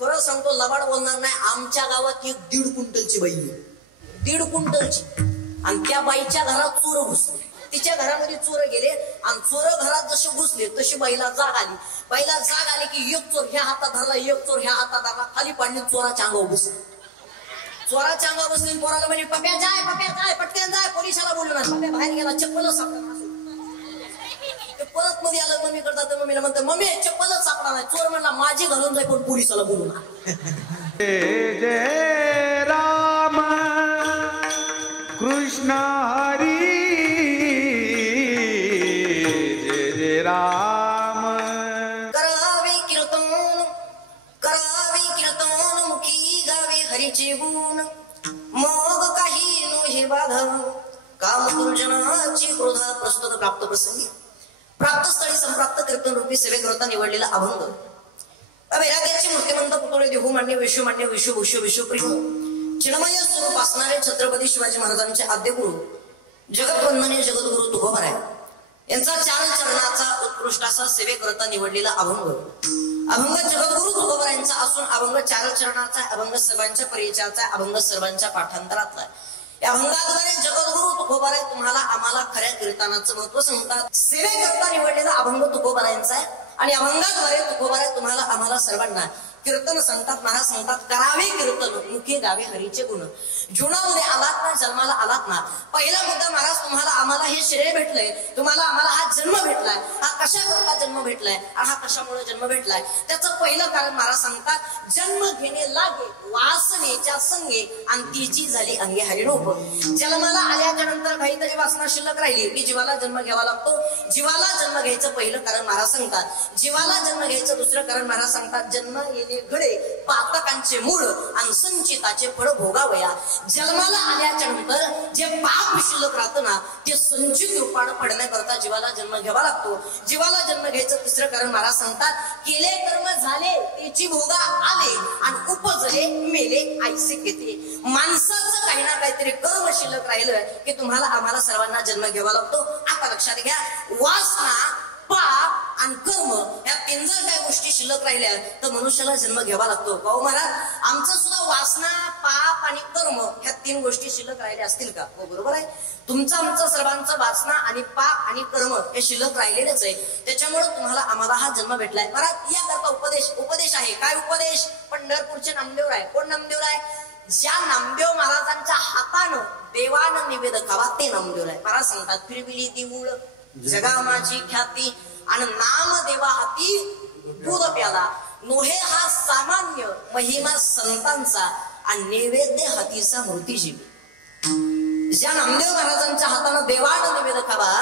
खरं सांगतो लबाड बोलणार नाही, आमच्या गावात एक 1.5 क्विंटलची बाई आहे, 1.5 क्विंटलची. आणि त्या बाईच्या घरात चोर घुसले, तिच्या घरामध्ये चोर गेले आणि चोर घरात जसे घुसले तशी बाईला जाग आली. बाईला जाग आली की एक चोर ह्या हातात धरला, एक चोर ह्या हातात धरला, खाली पाडली, चोराच्या अंगावर बसली. चोराच्या अंगावर बसली. पोराला म्हणजे पप्या जाय पटकन जाय, पोलिसाला बोललो ना. पप्या बाहेर गेला, चप्पलच सापडा. परत मध्ये आलं मम्मी करतात, मम्मीला म्हणते मम्मी चप्पलच सापडा नाही. चोर म्हणला माझी घालून जाय, पण पोलिसाला बोलू ना. जय राम कृष्ण हरी, जय जय राम. करावे कीर्तन मुखी गावे हरीचे गुण, मग काही नोहे बाधव काम दुर्जनाची क्रोधा. प्रस्तुत प्राप्त प्रसंगी प्राप्त स्थळी संप्राप्त कीर्तन रूपी सेवेकरता निवडलेला अभंग. वैराग्याची मूर्तिमंत पुतळे देहू मान्य विश्वमान्य विश्वभूष्य विश्वप्रिय चिन्मय स्वरूप असणारे छत्रपती शिवाजी महाराजांचे आद्यगुरु जगतवंदनीय जगद्गुरु तुकोबाराय यांचा 4 चरणाचा उत्कृष्ट असा सेवेकरता निवडलेला अभंग. अभंग जगद्गुरु तुकोबारायांचा असून अभंग 4 चरणाचा, अभंग सर्वांच्या परिचयाचा, अभंग सर्वांच्या पाठांतरातला. या अभंगाद्वारे जगद्गुरु तुकोबाराय तुम्हाला आम्हाला खऱ्या कीर्तनाचं महत्व सांगतात. सेवेकरता निवडलेला अभंग तुकोबारायांचा आहे आणि अभंगाद्वारे तुकोबाराय तुम्हाला आम्हाला सर्वांना कीर्तन सांगतात. महाराज सांगतात करावे कीर्तन मुखे गावे हरीचे गुण. जीवनामध्ये आलात ना, जन्माला आलात ना, पहिला मुद्दा महाराज तुम्हाला आम्हाला हे श्रेय भेटलंय, तुम्हाला आम्हाला हा जन्म भेटलाय. हा कशाकरता जन्म भेटलाय, हा कशामुळे जन्म भेटलाय, त्याचं पहिलं कारण महाराज सांगतात जन्म घेणे लागे वासनेच्या संगे आणि तिची झाली अंगे हरिरूप. जन्माला आल्याच्या नंतर काहीतरी वासना शिल्लक राहिली की जीवाला जन्म घ्यावा लागतो. जीवाला जन्म घ्यायचं पहिलं कारण महाराज सांगतात. जीवाला जन्म घ्यायचं दुसरं कारण महाराज सांगतात जन्म घडे पातकांचे मूळ आणि संचिताचे फळ भोगावया. जन्माला आल्याच्या नंतर जे पाप शिल्लक राहतं ना ते संचित रूपानं पडण्याकरता जीवाला जन्म घ्यावा लागतो. जीवाला जन्म घ्यायचं तिसरं कारण महाराज सांगतात केले कर्म झाले त्याची भोगा आले आणि उपजले मेले आईसे घेते. माणसाचं काही ना काहीतरी कर्म शिल्लक राहिलं की तुम्हाला आम्हाला सर्वांना जन्म घ्यावा लागतो. आता लक्षात घ्या, वासना पाप आणि कर्म या 3 जर काही गोष्टी शिल्लक राहिल्या तर मनुष्याला जन्म घ्यावा लागतो. भाऊ महाराज आमचं सुद्धा वासना पाप आणि कर्म ह्या 3 गोष्टी शिल्लक राहिल्या असतील का? हो बरोबर आहे. तुमचं आमचं सर्वांचं वासना आणि पाप आणि कर्म हे शिल्लक राहिलेलेच आहे. त्याच्यामुळे तुम्हाला आम्हाला हा जन्म भेटलाय. महाराज याकरता उपदेश आहे. काय उपदेश? पंढरपूरचे नामदेव आहे. कोण नामदेव आहे? ज्या नामदेव महाराजांच्या हातानं देवानं निवेद खावा ते नामदेव आहे. महाराज सांगतात फिरविली देऊळ जगा माझी ख्याती आणि नाम देवा हाती दूध प्याला. नोहे हा सामान्य महिमा संतांचा आणि नैवेद्य हातीचा मूर्तीजीवी. ज्या नामदेव महाराजांच्या हातानं देवानं निवेद खावा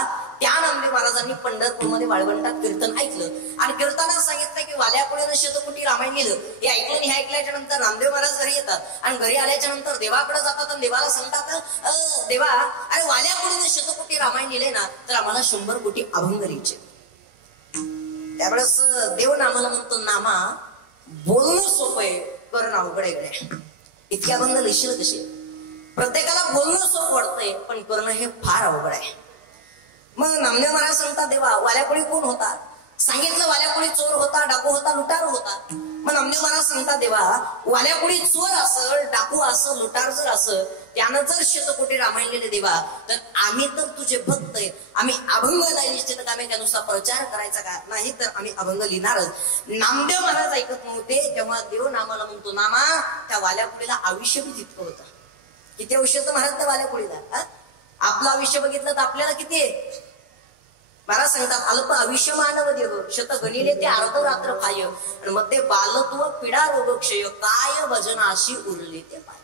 त्या नामदेव महाराजांनी पंढरपूरमध्ये वाळवंटात कीर्तन ऐकलं आणि कीर्तनात सांगितलं की वाल्यापुढे शतकोटी रामायण लिहिलं. हे ऐकलं. हे ऐकल्याच्या नंतर नामदेव महाराज घरी येतात आणि घरी आल्याच्या नंतर देवाकडे जातात आणि देवाला सांगतात देवा अरे वाल्यापुढे शतकोटी रामायण लिहिले ना तर आम्हाला 100 कोटी अभंग लिहायचे. त्यावेळेस देव नामाला म्हणतो नामा बोलणं सोपं आहे करणं अवघड आहे. इतके अभंग लिहिशील कसे? प्रत्येकाला बोलणं सोपं वाटतंय पण करणं हे फार अवघड आहे. मग नामदेव महाराज सांगतात देवा वाल्यापुढे कोण होता? सांगितलं वाल्यापुढे चोर होता, डाकू होता, लुटार होता. मग नामदेव महाराज सांगतात देवा वाल्यापुढे चोर असल, डाकू असल, लुटार जर असल त्यानं जर शतकोटी रामायण लिहिले देवा तर आम्ही तर तुझे भक्त आहे. आम्ही अभंग लिहायचे तर आम्ही त्यानुसार प्रचार करायचा का? नाही तर आम्ही अभंग लिहिणारच. नामदेव महाराज ऐकत नव्हते तेव्हा देव नामाला म्हणतो नामा त्या वाल्यापुढीला आयुष्य बी तितकं होतं. किती आयुष्य तर महाराज त्या वाल्यापुढीला? आपलं आयुष्य बघितलं तर आपल्याला किती आहे? महाराज सांगतात अल्प आयुष्य मानव देव शत गणिले ते अर्धरात्र पाय आणि मग ते बालत्व पिडा रोग क्षय काय भजनाशी उरले ते पाय.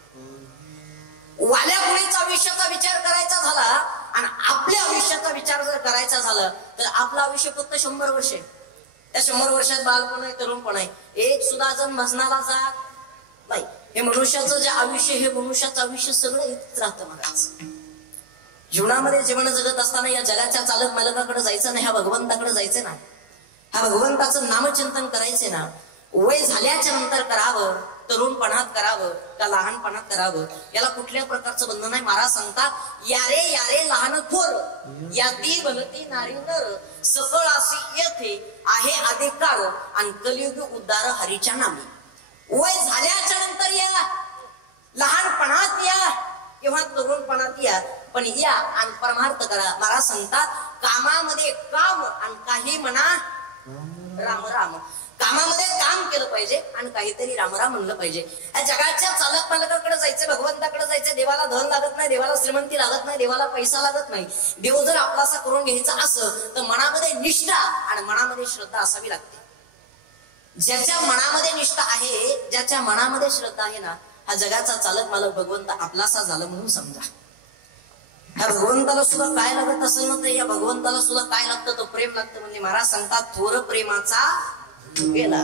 वाल्यापुढीचा आयुष्याचा विचार करायचा झाला आणि आपल्या आयुष्याचा विचार जर करायचा झाला तर आपलं आयुष्य फक्त 100 वर्ष आहे. त्या 100 वर्षात बालपण आहे, तरुणपण आहे, एक सुद्धा जण भजनाला जात नाही. हे मनुष्याचं जे आयुष्य हे मनुष्याचं आयुष्य सगळं इथंच राहतं. महाराज जीवनामध्ये जीवन जगत असताना या जगाच्या चालक मालकाकडे जायचं नाही, ह्या भगवंताकडे जायचं नाही. ह्या भगवंताचं नामचिंतन करायचे ना. वय झाल्याच्या नंतर करावं, तरुणपणात करावं का लहानपणात करावं याला कुठल्या प्रकारचं बंधन नाही. महाराज सांगतात यारे यारे लहान थोर याती भलती नारी नर सकळ अशी येथे आहे अधिकार आणि कलियुग उद्धार हरीच्या नामी. वय पण या आणि परमार्थ करा. महाराज सांगतात कामामध्ये काम आणि काही म्हणा राम राम. कामामध्ये काम केलं पाहिजे आणि काहीतरी रामराम म्हणलं पाहिजे. या जगाच्या चालक मालकाकडे जायचं, भगवंताकडे जायचं. देवाला धन लागत नाही, देवाला श्रीमंती लागत नाही, देवाला पैसा लागत नाही. देव जर आपलासा करून घ्यायचा असं तर मनामध्ये निष्ठा आणि मनामध्ये श्रद्धा असावी लागते. ज्याच्या मनामध्ये निष्ठा आहे, ज्याच्या मनामध्ये श्रद्धा आहे ना, हा जगाचा चालक मालक भगवंत आपलासा झालं म्हणून समजा. ह्या भगवंताला सुद्धा काय लागत असेल ना, तर या भगवंताला सुद्धा काय लागतं, तो प्रेम लागतं. म्हणजे महाराज सांगतात थोर प्रेमाचा गेला.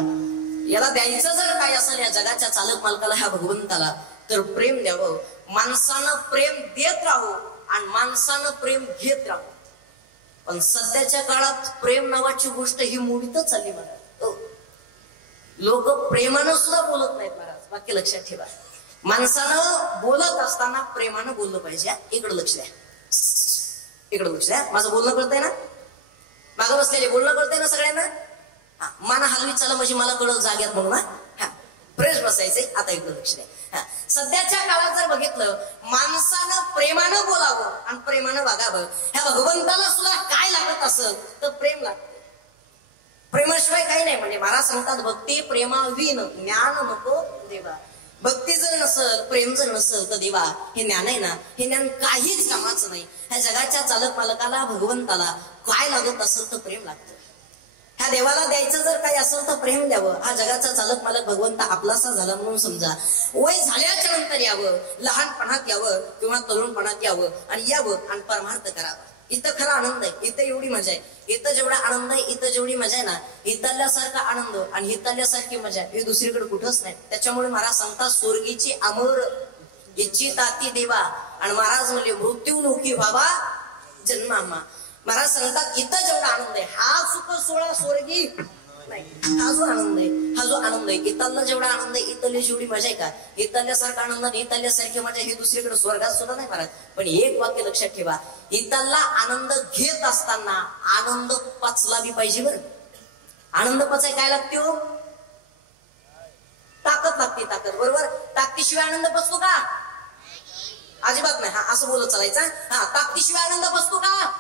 याला द्यायचं जर काय असेल या जगाच्या चालक मालकाला, ह्या भगवंताला, तर प्रेम द्यावं. माणसानं प्रेम देत राहू आणि माणसानं प्रेम घेत राहू. पण सध्याच्या काळात प्रेम नावाची गोष्ट ही मोडीतच चालली महाराज. लोक प्रेमानं सुद्धा बोलत नाहीत महाराज. वाक्य लक्षात ठेवा. माणसानं बोलत असताना प्रेमानं बोललं पाहिजे. इकडं लक्ष द्या, इकडं लक्ष द्या. माझं बोलणं कळतंय ना? मागं बसलेले बोलणं कळतंय ना सगळ्यांना? माना हलवी चला म्हणजे मला कळत जाग्यात म्हणून. हा फ्रेश बसायचे. आता इकडं लक्ष द्या. सध्याच्या काळात जर बघितलं, माणसानं प्रेमानं बोलावं आणि प्रेमानं वागावं. ह्या भगवंताला सुद्धा काय लागत असेल तर प्रेम लागतं. प्रेमाशिवाय काही नाही. म्हणजे महाराज सांगतात भक्ती प्रेमाविन ज्ञान नको देवा. भक्ती जर नसल, प्रेम जर नसल तर देवा हे ज्ञान आहे ना, हे ज्ञान काहीच कामाचं नाही. ह्या जगाच्या चालक मालकाला भगवंताला काय लागत असेल तर प्रेम लागतं. ह्या देवाला द्यायचं जर काही असेल तर प्रेम द्यावं. हा जगाचा चालक मालक भगवंत आपलासा झाला म्हणून समजा. वय झाल्याच्या नंतर यावं, लहानपणात यावं किंवा तरुणपणात यावं आणि यावं आणि परमार्थ करावं. इथं खरा आनंद आहे, इथं एवढी मजा आहे. इथं जेवढा आनंद आहे, इथं जेवढी मजा आहे ना, इथल्यासारखा आनंद आणि इथल्यासारखी मजा ही दुसरीकडे कुठंच नाही. त्याच्यामुळे महाराज सांगतात स्वर्गीची अमर इच्छिताती देवा. आणि महाराज म्हणले मृत्यू नोकी व्हावा जन्मामा. महाराज सांगतात इथं जेवढा आनंद आहे, हा सुख सोळा स्वर्गी नाही. हा जो आनंद आहे, हा जो आनंद आहे, इथला जेवढा आनंद आहे, इथली जेवढी मजा आहे का, इथल्यासारखा आनंद आणि इथल्यासारखी मजा ही दुसरीकडे स्वर्गात सुद्धा नाही महाराज. पण एक वाक्य लक्षात ठेवा, इथला आनंद घेत असताना आनंद पचला बी पाहिजे. बरं, आनंद पचाय काय लागते हो? ताकद लागते. ताकद बरोबर. ताकदीशिवाय आनंद पचतो का? अजिबात नाही. हा असं बोलत चालायचं. हा ताकदीशिवाय आनंद पचतो का?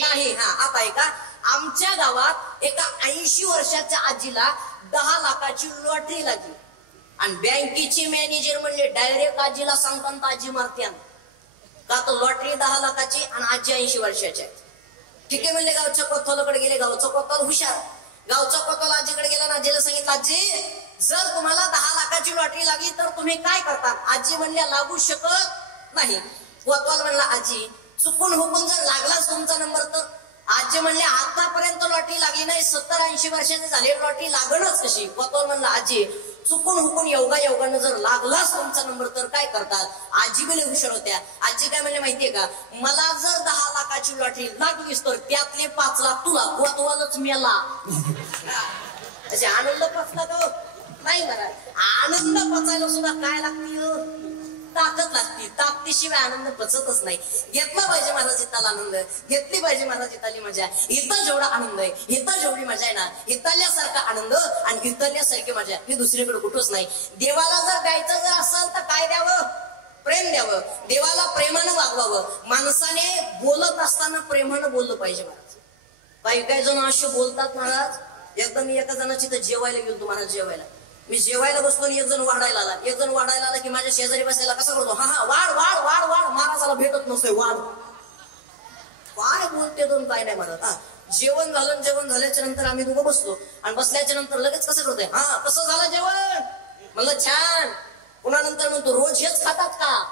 नाही. हा आता ऐका, आमच्या गावात एका 80 वर्षाच्या आजीला 10 लाखाची लॉटरी लागली आणि बँकेचे मॅनेजर म्हणले डायरेक्ट आजीला सांगतात आजी मारत्यान का, तर लॉटरी 10 लाखाची आणि आजी 80 वर्षाची आहे. ठीक आहे म्हणले. गावच्या कोतवालाकडे गेले. गावचा कोतवाल हुशार. गावचा कोतवाल आजीकडे गेला ना, आजीला सांगितलं आजी जर तुम्हाला 10 लाखाची लॉटरी लागली तर तुम्ही काय करता? आजी म्हणल्या लागू शकत नाही. कोतवाल म्हणला आजी चुकून हुकून जर लागलाच तुमचा नंबर तर? आजी म्हणले आतापर्यंत लॉटरी लागली नाही, 70-80 वर्षाचे झाले, लॉटरी लागणच कशी? कोतवाल म्हणला आजी चुकून हुकून योगायोगानं जर लागलाच तुमचा नंबर तर काय करतात? आजी बी हुशार होत्या. आजी काय म्हणले माहितीये का, मला जर 10 लाखाची लॉटरी लागलीच तर त्यातले 5 लाख तुला. कोतवालच मेला. असे आनंद पचला का? नाही महाराज. आनंद पचायला सुद्धा काय लागते? ताकद लागते. ताकदीशिवाय आनंद पचतच नाही. घेतला पाहिजे महाराज इथला आनंद, घेतली पाहिजे महाराज इथली मजा. इथं जेवढा आनंद आहे, इथं जेवढी मजा आहे ना, इथल्यासारखा आनंद आणि इथल्यासारखी मजा ही दुसरीकडे कुठंच नाही. देवाला जर द्यायचं जर असेल तर काय द्यावं? प्रेम द्यावं. देवाला प्रेमानं वागवावं. माणसाने बोलत असताना प्रेमानं बोललं पाहिजे महाराज. काही जण असे बोलतात महाराज. एकदा मी एका जणाची तर जेवायला गेलो महाराज. जेवायला मी जेवायला बसतो, एक जण वाढायला आला. एक जण वाढायला आला की माझ्या शेजारी बसायला कसा करतो, हा हा वाढ वाढ वाढ वाढ. महाराजाला भेटत नसतोय वाढ. काय बोलते दोन काय नाही महाराज. हा जेवण झालं. जेवण झाल्याच्या नंतर आम्ही दोघं बसलो आणि बसल्याच्या नंतर लगेच कसं करतोय, हा कसं झालं जेवण? म्हणलं छान. पुन्हा नंतर म्हणतो रोज हेच खातात का?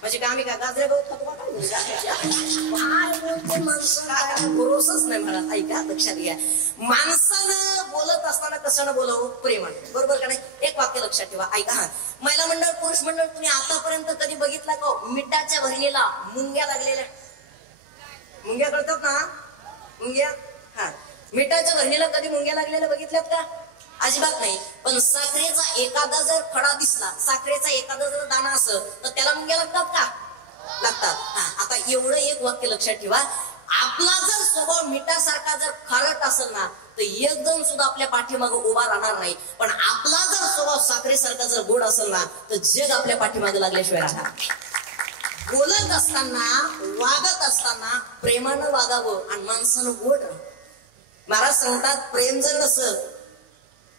म्हणजे काय आम्ही काय गाजरे गहू खातो का? काय बोलते माणसं, भरोसाच नाही मला. ऐका लक्षात घ्या, माणसानं बोलत असताना कशानं बोलावं? प्रेमानं. बरोबर का नाही? एक वाक्य लक्षात ठेवा. ऐका, हा महिला मंडळ पुरुष मंडळ तुम्ही आतापर्यंत कधी बघितला का मिठाच्या भरणीला मुंग्या लागलेल्या? मुंग्या कळतात ना? मुंग्या. हा मिठाच्या भरणीला कधी मुंग्या लागलेल्या बघितल्यात का? अजिबात नाही. पण साखरेचा एखादा जर खडा दिसला, साखरेचा एखादा जर दाणा असं तर त्याला मुंग्या लागतात का? लागतात. हा आता एवढं एक वाक्य लक्षात ठेवा, आपला जर स्वभाव मिठासारखा जर खारट असेल ना तर एक जण सुद्धा आपल्या पाठीमागे उभा राहणार नाही. पण आपला जर स्वभाव साखरेसारखा जर गोड असेल ना तर जग आपल्या पाठीमागे लागल्याशिवाय राहणार. बोलत असताना वागत असताना प्रेमानं वागावं आणि माणसानं गोड राहावं. महाराज सांगतात प्रेम जर नसल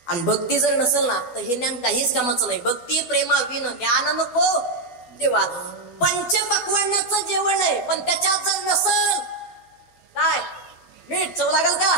आणि भक्ती जर नसल ना तर हे ज्ञान काहीच कामाचं नाही. भक्ती प्रेमा विन ज्ञान नको देवा. पंचपक्वान्नाचं जेवण आहे पण त्याच्यात जर नसल काय मीठ चव लागेल का?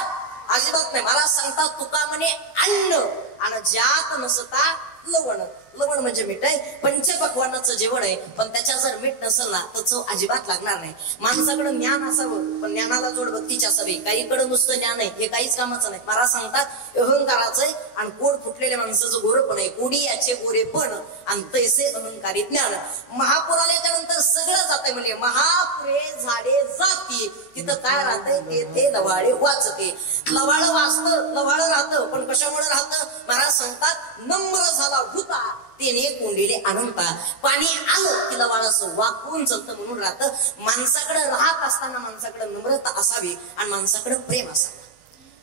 अजिबात नाही. महाराज सांगतात तुका म्हणे अन्न आणि ज्यात नसता लवण. लवण म्हणजे मीठ आहे. पंचपक्वान्नाचं जेवण आहे पण त्याच्यात जर मीठ नसल ना तर चव अजिबात लागणार नाही. माणसाकडे ज्ञान असावं पण ज्ञानाला जोड भक्तीची असावी. काहीकडे नुसतं ज्ञान आहे हे काहीच कामाचं नाही. महाराज सांगतात अहंकाराचं आहे आणि कोड फुटलेल्या माणसाचं गोरपण आहे. कोडी याचे गोरेपण आणि तैसे अहंकारी ज्ञान. महापूर आल्याच्या नंतर सगळं जातंय म्हणजे महापुरे झाडे जाती तिथं काय राहतंय ते लवाळे वाचते. लवाळ वाचतं लवाळ राहतं पण कशामुळे राहतं? महाराज सांगतात नम्र झाला भूता तेने कोंडीले अनंता. पाणी आलं की लवाळ असं वाकून चलतं म्हणून राहतं. माणसाकडे राहत असताना माणसाकडे नम्रता असावी आणि माणसाकडे प्रेम असावं.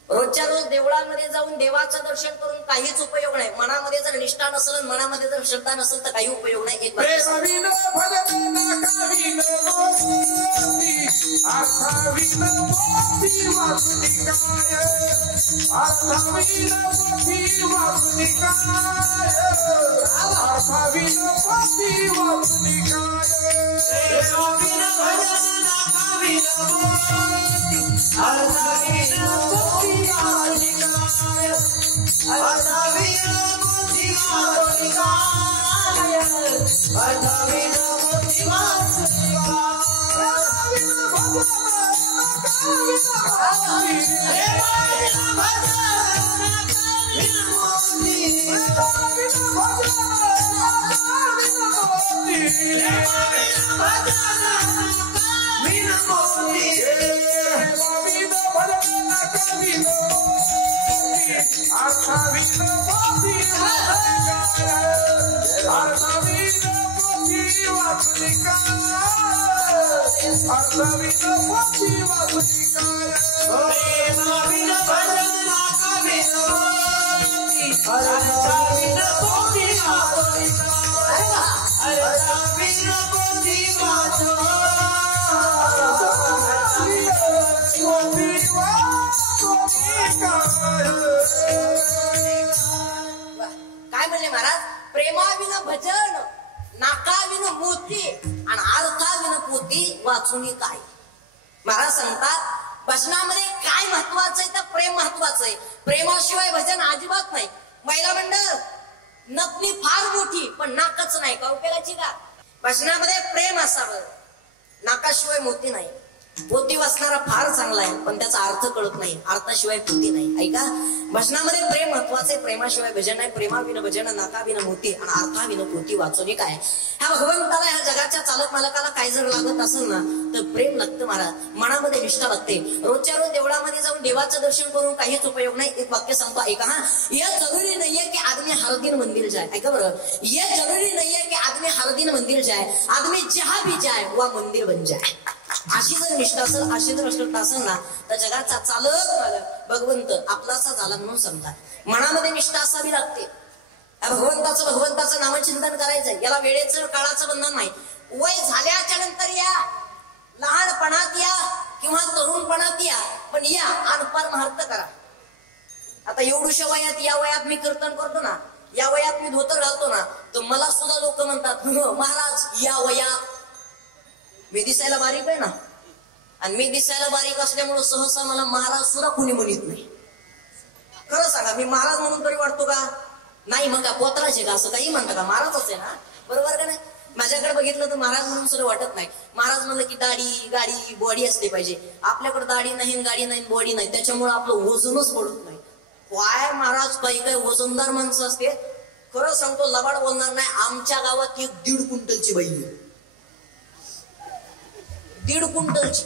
रोजच्या रोज देवळांमध्ये जाऊन देवाचं दर्शन करून काहीच उपयोग नाही. मनामध्ये जर निष्ठा नसेल मनामध्ये जर श्रद्धा नसेल तर काही उपयोग नाही. एक काय म्हणले महाराज? प्रेमाविन भजन नाकाविन मोती आणि अर्थाविन पोती वाचून काय. महाराज सांगतात भजनामध्ये काय महत्वाचं आहे तर प्रेम महत्वाचं आहे. प्रेमाशिवाय भजन अजिबात नाही. महिला मंडळ नथनी फार मोठी पण नाकच नाही का उपयोगाची का? भजनामध्ये प्रेम असावं. नाकाशिवाय मोती नाही. पोती वाचणारा फार चांगला आहे पण त्याचा अर्थ कळत नाही. अर्थाशिवाय पोती नाही. ऐका भजनामध्ये प्रेम महत्वाचे. प्रेमाशिवाय भजन नाही. प्रेमाविन भजन नाकाविन मोती आणि अर्थाविन पोती वाचवणे काय. ह्या भगवंताला ह्या जगाच्या चालक मालकाला काय जर लागत असेल ना तर प्रेम लागतं महाराज. मनामध्ये निष्ठा लागते. रोजच्या रोज देवळामध्ये जाऊन देवाचं दर्शन करून काहीच उपयोग नाही. एक वाक्य सांगतो ऐका हा. यह जरुरी नाहीये की आदमी हर दिन मंदिर जाए. ऐका बरं. यह जरुरी नाहीये की आदमी हर दिन मंदिर जाए. आदमी जहां भी जाए वह मंदिर बन जाए. अशी जर निष्ठा असेल अशी जर श्रद्धा असेल ना तर जगाचा चालक भगवंत आपलासा झाला म्हणून समजा. मनामध्ये निष्ठा असावी लागते. भगवंताचं नामचिंतन करायचंय. याला वेळेचं काळाचं बंधन नाही. वय झाल्याच्या नंतर या, लहानपणात या किंवा तरुणपणात या पण या आणि परमार्थ करा. आता एवढ्या वयात या वयात मी कीर्तन करतो ना या वयात मी धोतर घालतो ना तर मला सुद्धा लोक म्हणतात महाराज या वयात मी दिसायला बारीक आहे ना आणि मी दिसायला बारीक असल्यामुळे सहसा मला महाराज सुद्धा कुणी म्हणत नाही. खरं सांगा मी महाराज म्हणून तरी वाटतो का? नाही. मग का पोत्राचे का असं काही म्हणतं का? महाराजच आहे ना. बरोबर का नाही? माझ्याकडे बघितलं तर महाराज म्हणून सुद्धा वाटत नाही. महाराज म्हणलं की दाढी गाडी बॉडी असली पाहिजे. आपल्याकडे दाढी नाही गाडी नाही बॉडी नाही त्याच्यामुळे आपलं वजनच पडत नाही. काय महाराज काही काही वजनदार माणसं असते. खरं सांगतो लबाड बोलणार नाही. आमच्या गावात एक 1.5 क्विंटलची बाई आहे. 1.5 क्विंटलची.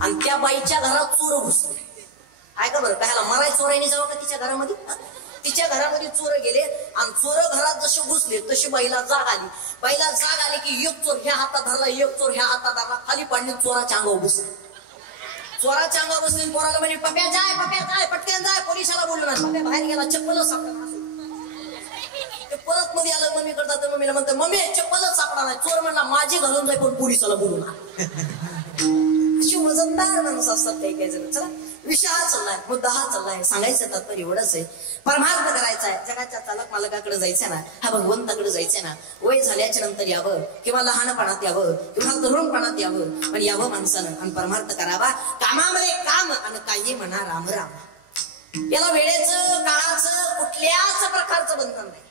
आणि त्या बाईच्या घरात चोर घुसले. ऐका बरं कायला मराय चोरायने जावं का तिच्या घरामध्ये? तिच्या घरामध्ये चोर गेले आणि चोर घरात जसे घुसले तशी बाईला जाग आली. बाईला जाग आली की एक चोर ह्या हातात धरला एक चोर ह्या हातात धरला खाली पाडली चोराच्या अंगावर बसले. चोराच्या अंगावर बसले पोराला म्हणजे पप्या जाय पटकन जाय पोलिसाला बोललो ना. पप्या बाहेर गेला चप्पल सापडला. ते परत मध्ये आलं मम्मी करतात मम्मीला म्हणतात मम्मी चप्पलच सापडा नाही. चोर म्हणला माझी घालून जाई पण पोलिसाला बोलू ना. अशी वजनदार माणूस असतात काही काही जण. चला विषय हा चाललाय, मुद्दा हा चाललाय. सांगायचं तात्पर्य एवढंच आहे, परमार्थ करायचा आहे. जगाच्या चालक मालकाकडे जायचंय ना, हा भगवंताकडे जायचंय ना. वय झाल्याच्या नंतर यावं किंवा लहानपणात यावं किंवा तरुणपणात यावं, पण यावं माणसानं आणि परमार्थ करावा. कामामध्ये काम आणि काही म्हणा राम राम. याला वेळेचं काळाचं कुठल्याच प्रकारचं बंधन नाही.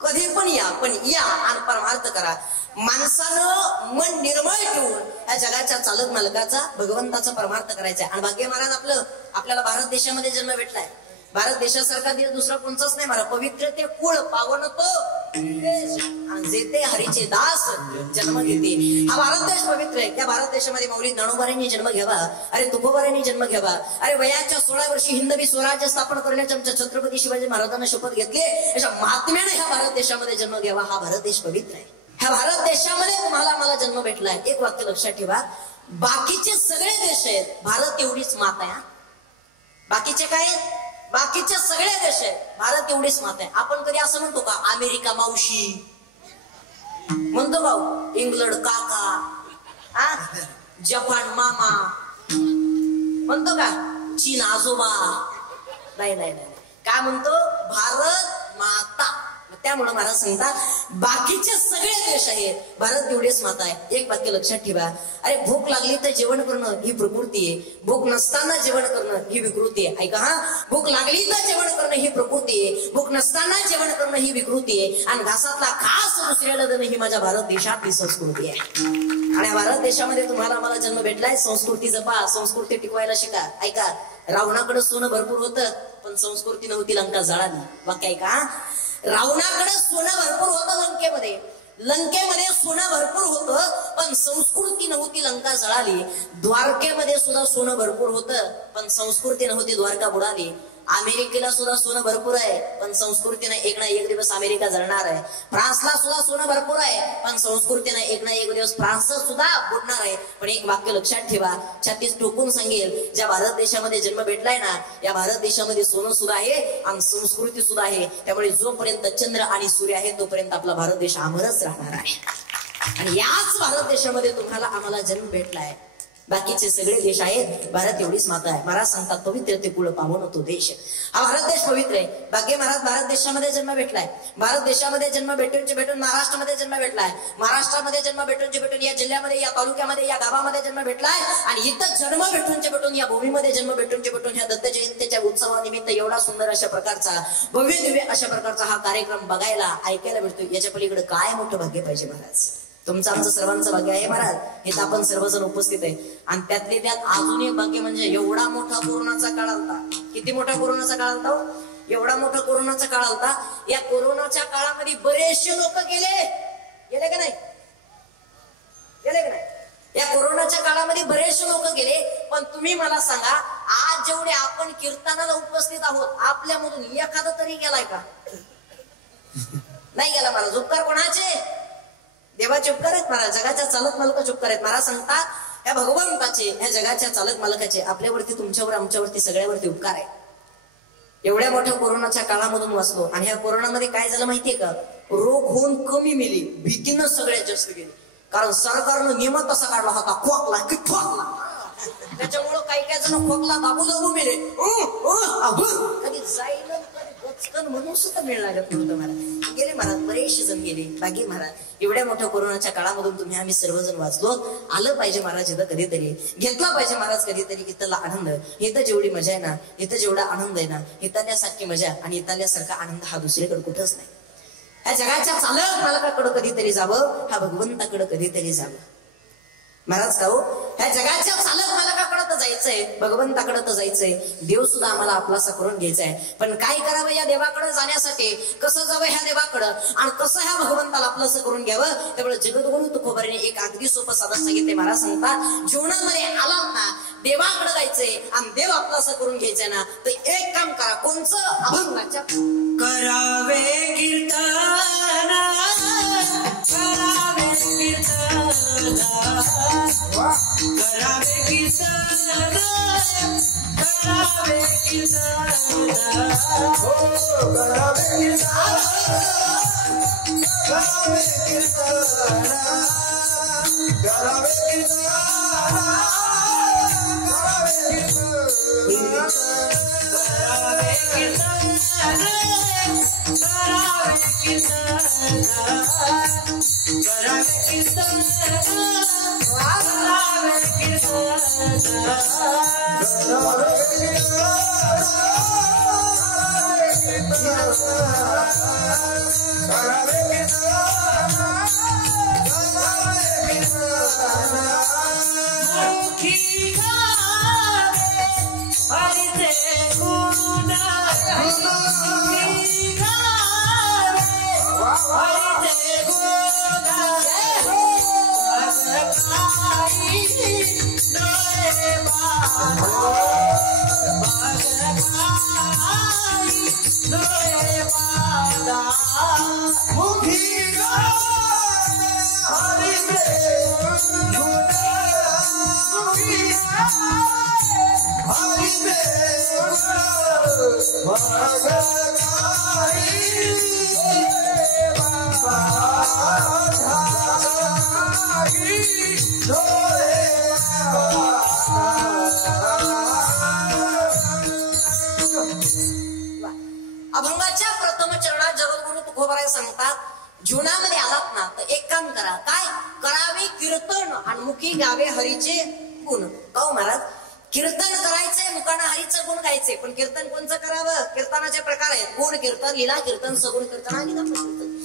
कधी पण या आणि परमार्थ करा. माणसानं मन निर्मळ ठेवून या जगाच्या चालक मालकाचा भगवंताचा परमार्थ करायचा. आणि भाग्य महाराज आपल्याला भारत देशामध्ये जन्म भेटलाय. भारत देशासारखा देश दुसरा कोणताच नाही. महाराज पवित्र ते कुळ पावन तो देश जेते हरीचे दास जन्म घेते. हा भारत देश पवित्र आहे. त्या भारत देशामध्ये माऊली ज्ञानोबारांनी जन्म घ्यावा, अरे तुकोबारांनी जन्म घ्यावा. अरे वयाच्या 16 वर्षी हिंदवी स्वराज्य स्थापन करण्याच्या आमच्या छत्रपती शिवाजी महाराजांना शपथ घेतली. अशा महात्म्याने ह्या भारत देशामध्ये जन्म घ्यावा. हा भारत देश पवित्र आहे. ह्या भारत देशामध्ये तुम्हाला मला जन्म भेटलाय. एक वाक्य लक्षात ठेवा, बाकीचे सगळे देश आहेत, भारत एवढीच मात आहे. बाकीचे काय, बाकीचे सगळे देश आहेत, भारत एवढीच मात आहे. आपण कधी असं म्हणतो का अमेरिका मावशी म्हणतो भाऊ, इंग्लंड काका, जपान मामा म्हणतो का, चीन आजोबा? नाही नाही नाही, काय म्हणतो, भारत माता. त्यामुळे महाराज सांगतात बाकीचे सगळे देश आहेत, भारत एवढीच माता आहे. एक वाक्य लक्षात ठेवा, अरे भूक लागली तर जेवण करणं ही प्रकृती आहे, भूक नसताना जेवण करणं ही विकृती आहे. ऐका हा, भूक लागली तर जेवण करणं ही प्रकृती आहे, भूक नसताना जेवण करणं ही विकृती आहे, आणि घासातला घास दुसऱ्याला देणं ही माझ्या भारत देशातली संस्कृती आहे. आणि भारत देशामध्ये तुम्हाला मला जन्म भेटलाय. संस्कृती जपा, संस्कृती टिकवायला शिका. ऐका, रावणाकडे सोनं भरपूर होतं पण संस्कृती नव्हती, लंका जळाली. वाक्य ऐका, रावणाकडे सोनं भरपूर होतं लंकेमध्ये सोनं भरपूर होतं पण संस्कृती नव्हती, लंका जळाली. द्वारकेमध्ये सुद्धा सोनं भरपूर होतं पण संस्कृती नव्हती, द्वारका बुडाली. अमेरिकेला सुद्धा सोनं भरपूर आहे पण संस्कृतीने एक ना एक दिवस अमेरिका जळणार आहे. फ्रान्सला सुद्धा सोनं भरपूर आहे पण संस्कृतीने एक ना एक दिवस फ्रान्स सुद्धा बुडणार आहे. पण एक वाक्य लक्षात ठेवा, छत्तीस टोकून सांगेल, ज्या भारत देशामध्ये जन्म भेटलाय ना, या भारत देशामध्ये सोनं सुद्धा आहे आणि संस्कृती सुद्धा आहे. त्यामुळे जोपर्यंत चंद्र आणि सूर्य आहे तोपर्यंत आपला भारत देश अमरच राहणार आहे. आणि याच भारत देशामध्ये तुम्हाला आम्हाला जन्म भेटलाय. बाकीचे सगळे देश आहेत, भारत एवढीच माता आहे. महाराज सांगतात पवित्र ते कुळ पावन तो देश. हा भारत देश पवित्र आहे. बाकी महाराज भारत देशामध्ये जन्म भेटलाय. भारत देशामध्ये जन्म भेटून महाराष्ट्रामध्ये जन्म भेटलाय. महाराष्ट्रामध्ये जन्म भेटून या जिल्ह्यामध्ये, या तालुक्यामध्ये, या गावामध्ये जन्म भेटलाय. आणि इथं जन्म भेटून या भूमीमध्ये जन्म भेटून ह्या दत्त जयंतीच्या उत्सवानिमित्त एवढा सुंदर अशा प्रकारचा भव्य दिव्य अशा प्रकारचा हा कार्यक्रम बघायला ऐकायला भेटतो. याच्या पलीकडे काय मोठं भाग्य पाहिजे महाराज. तुमचं आमचं सर्वांचं भाग्य आहे महाराज. हे आपण सर्वजण उपस्थित आहे. आणि त्यातले त्यात अजून एक भाग्य म्हणजे एवढा मोठा कोरोनाचा काळ आलता. किती मोठा कोरोनाचा काळ आलता, एवढा मोठा कोरोनाचा काळ आलता. या कोरोनाच्या काळामध्ये बरेचसे लोक गेले का नाही? या कोरोनाच्या काळामध्ये बरेचसे लोक गेले. पण तुम्ही मला सांगा, आज जेवढे आपण कीर्तनाला उपस्थित आहोत, आपल्यामधून एखादा तरी गेलाय का? नाही गेला महाराज. उपकार कोणाचे? देवाचे उपकार आहेत महाराज. जगाच्या चालक मालकाचे उपकार आहेत. महाराज सांगतात या भगवंताचे, या जगाच्या चालक मालकाचे आपल्यावरती, तुमच्यावर, आमच्यावरती, सगळ्यावरती उपकार आहे. एवढ्या मोठ्या कोरोनाच्या काळामधून वाचलो. आणि ह्या कोरोनामध्ये काय झालं माहितीये का, रोग होऊन कमी मेली, भीतीनं सगळ्यात जास्त गेली. कारण सरकारनं नियम तसा काढला होता, खोकला की ठोकला. त्याच्यामुळं काही जण खोकला दाबू मेले. कधी जाईल म्हणून सुद्धा मिळणार नव्हतं महाराज. गेले महाराज, बरेचसे जण गेले. बाकी महाराज, एवढ्या मोठ्या कोरोनाच्या काळामधून तुम्ही आम्ही सर्वजण वाचलो. आलं पाहिजे महाराज इथं कधीतरी, घेतला पाहिजे महाराज कधीतरी इथला आनंद. इथं जेवढी मजा आहे ना, इथं जेवढा आनंद आहे ना, इथल्यासारखी मजा आणि इथल्यासारखा आनंद हा दुसरीकडे कुठंच नाही. ह्या जगाच्या चालक मालकाकडे कधीतरी जावं, ह्या भगवंताकडे कधीतरी जावं. महाराज का हो, ह्या जगाच्या चालक मालकाकडे तर जायचंय, भगवंताकडे तर जायचंय, देव सुद्धा आम्हाला आपलासा करून घ्यायचाय. पण काय करावं या देवाकडे जाण्यासाठी, कसं जावं ह्या देवाकडं आणि कसं ह्या भगवंताला आपलंसं करून घ्यावं. त्यामुळे जगद्गुरु तुकोबारांनी एक अगदी सोपं साधन सांगितले. महाराज सांगतात, जीवनामध्ये आला ना, देवाकडे जायचंय आणि देव आपलासा करून घ्यायचंय ना, तर एक काम करा. कोणचं? अभंगाच्या करावे कीर्तन, करावे कीर्तन, करावे कीर्तन, करावे कीर्तन, करावे कीर्तन, करावे कीर्तन करावे अभंगाच्या प्रथम चरणात जगद्गुरु तुकोबाराय सांगतात, जीवनामध्ये आलात ना तर एक काम करा, काय करावे कीर्तन आणि मुखी गावे हरीचे गुण. काहो महाराज, कीर्तन करायचंय, मुखाने हरीचं गुण गायचंय, पण कीर्तन कोणचं करावं? कीर्तनाचे प्रकार आहेत, गुण कीर्तन, लीला कीर्तन, सगुण कीर्तन आणि कीर्तन.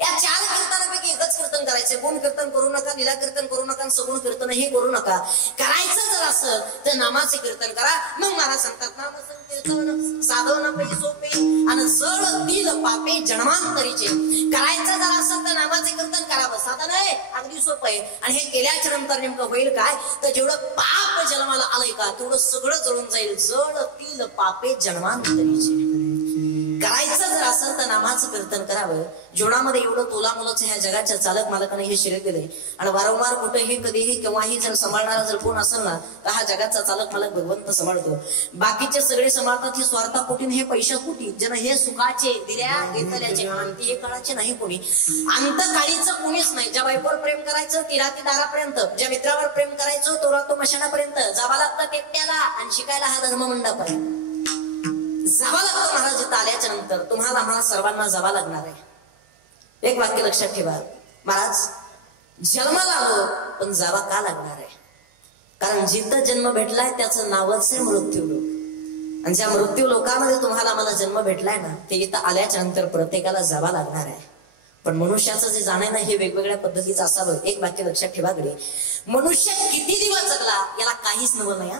या 4 कीर्तनापैकी एकच कीर्तन करायचंय. गुण कीर्तन करू नका, लीला कीर्तन करू नका, सगुण कीर्तन हे करू नका. करायचं जर असं तर नामाचे कीर्तन करा. मग महाराज सांगतात, नामाचं कीर्तन साधवनापैकी सोपे आणि जळ तील पापे जन्मांतरीचे. करायचं जर असं तर नामाचे कीर्तन करावं, साधन आहे, अगदी सोपं आहे. आणि हे केल्याच्या नंतर नेमकं होईल काय, तर जेवढं पाप जन्माला आलंय का तेवढं सगळं जळून जाईल. जळ तील पापे जन्मांतरीचे. करायचं जर असेल तर नामाचं कीर्तन करावं. जीवनामध्ये एवढं तोला मुलाचं ह्या जगाच्या चालक मालकाने हे शरीर दिलंय आणि वारंवार कुठेही कधीही केव्हाही जर सांभाळणारा जर कोण असेल ना तर हा जगाचा चालक मालक भगवंत सांभाळतो. बाकीचे सगळे सांभाळतात ही स्वार्थापोटी, हे पैशापोटी. ज्यानं हे सुखाचे दिल्या घेतल्याचे अंती हे काळाचे नाही कोणी. अंतकाळीचं कोणीच नाही. ज्या बायकोवर प्रेम करायचं ती राती दारापर्यंत, ज्या मित्रावर प्रेम करायचं तो राहतो मशानापर्यंत. जावा लागतं एकट्याला आणि शिकायला हा धर्ममंडपापर्यंत जावा लागतं. महाराज इथं आल्याच्या नंतर तुम्हाला आम्हाला सर्वांना जावा लागणार आहे. एक वाक्य लक्षात ठेवा, महाराज जन्माला आलो पण जावा का लागणार आहे? कारण जिथं जन्म भेटलाय त्याचं नावच आहे मृत्यू लोक. आणि ज्या मृत्यू लोकांमध्ये तुम्हाला आम्हाला जन्म भेटलाय ना ते इथं आल्याच्या नंतर प्रत्येकाला जावा लागणार आहे. पण मनुष्याचं जे जाणं ना हे वेगवेगळ्या पद्धतीचं असावं. एक वाक्य लक्षात ठेवा कडे, मनुष्य किती दिवस जगला याला काहीच नवल नाही.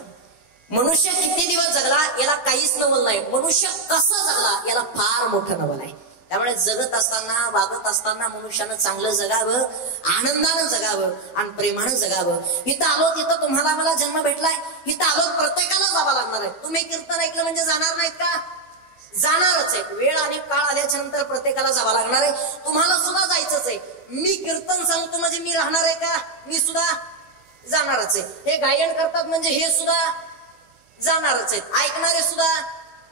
मनुष्य किती दिवस जगला याला काहीच नवल नाही. मनुष्य कसं जगला याला फार मोठं नवल आहे. त्यामुळे जगत असताना वागत असताना मनुष्यानं चांगलं जगावं, आनंदानं जगावं आणि प्रेमानं जगावं. इथं आलो तिथं तुम्हाला आम्हाला जन्म भेटलाय, इथं आलो प्रत्येकाला जावं लागणार आहे. तुम्ही कीर्तन ऐकलं म्हणजे जाणार नाहीत का? जाणारच आहे. वेळ आणि काळ आल्याच्या नंतर प्रत्येकाला जावं लागणार आहे. तुम्हाला सुद्धा जायचंच आहे. मी कीर्तन सांगतो म्हणजे मी राहणार आहे का? मी सुद्धा जाणारच आहे. हे गायन करतात म्हणजे हे सुद्धा जाणारच आहेत. ऐकणारे सुद्धा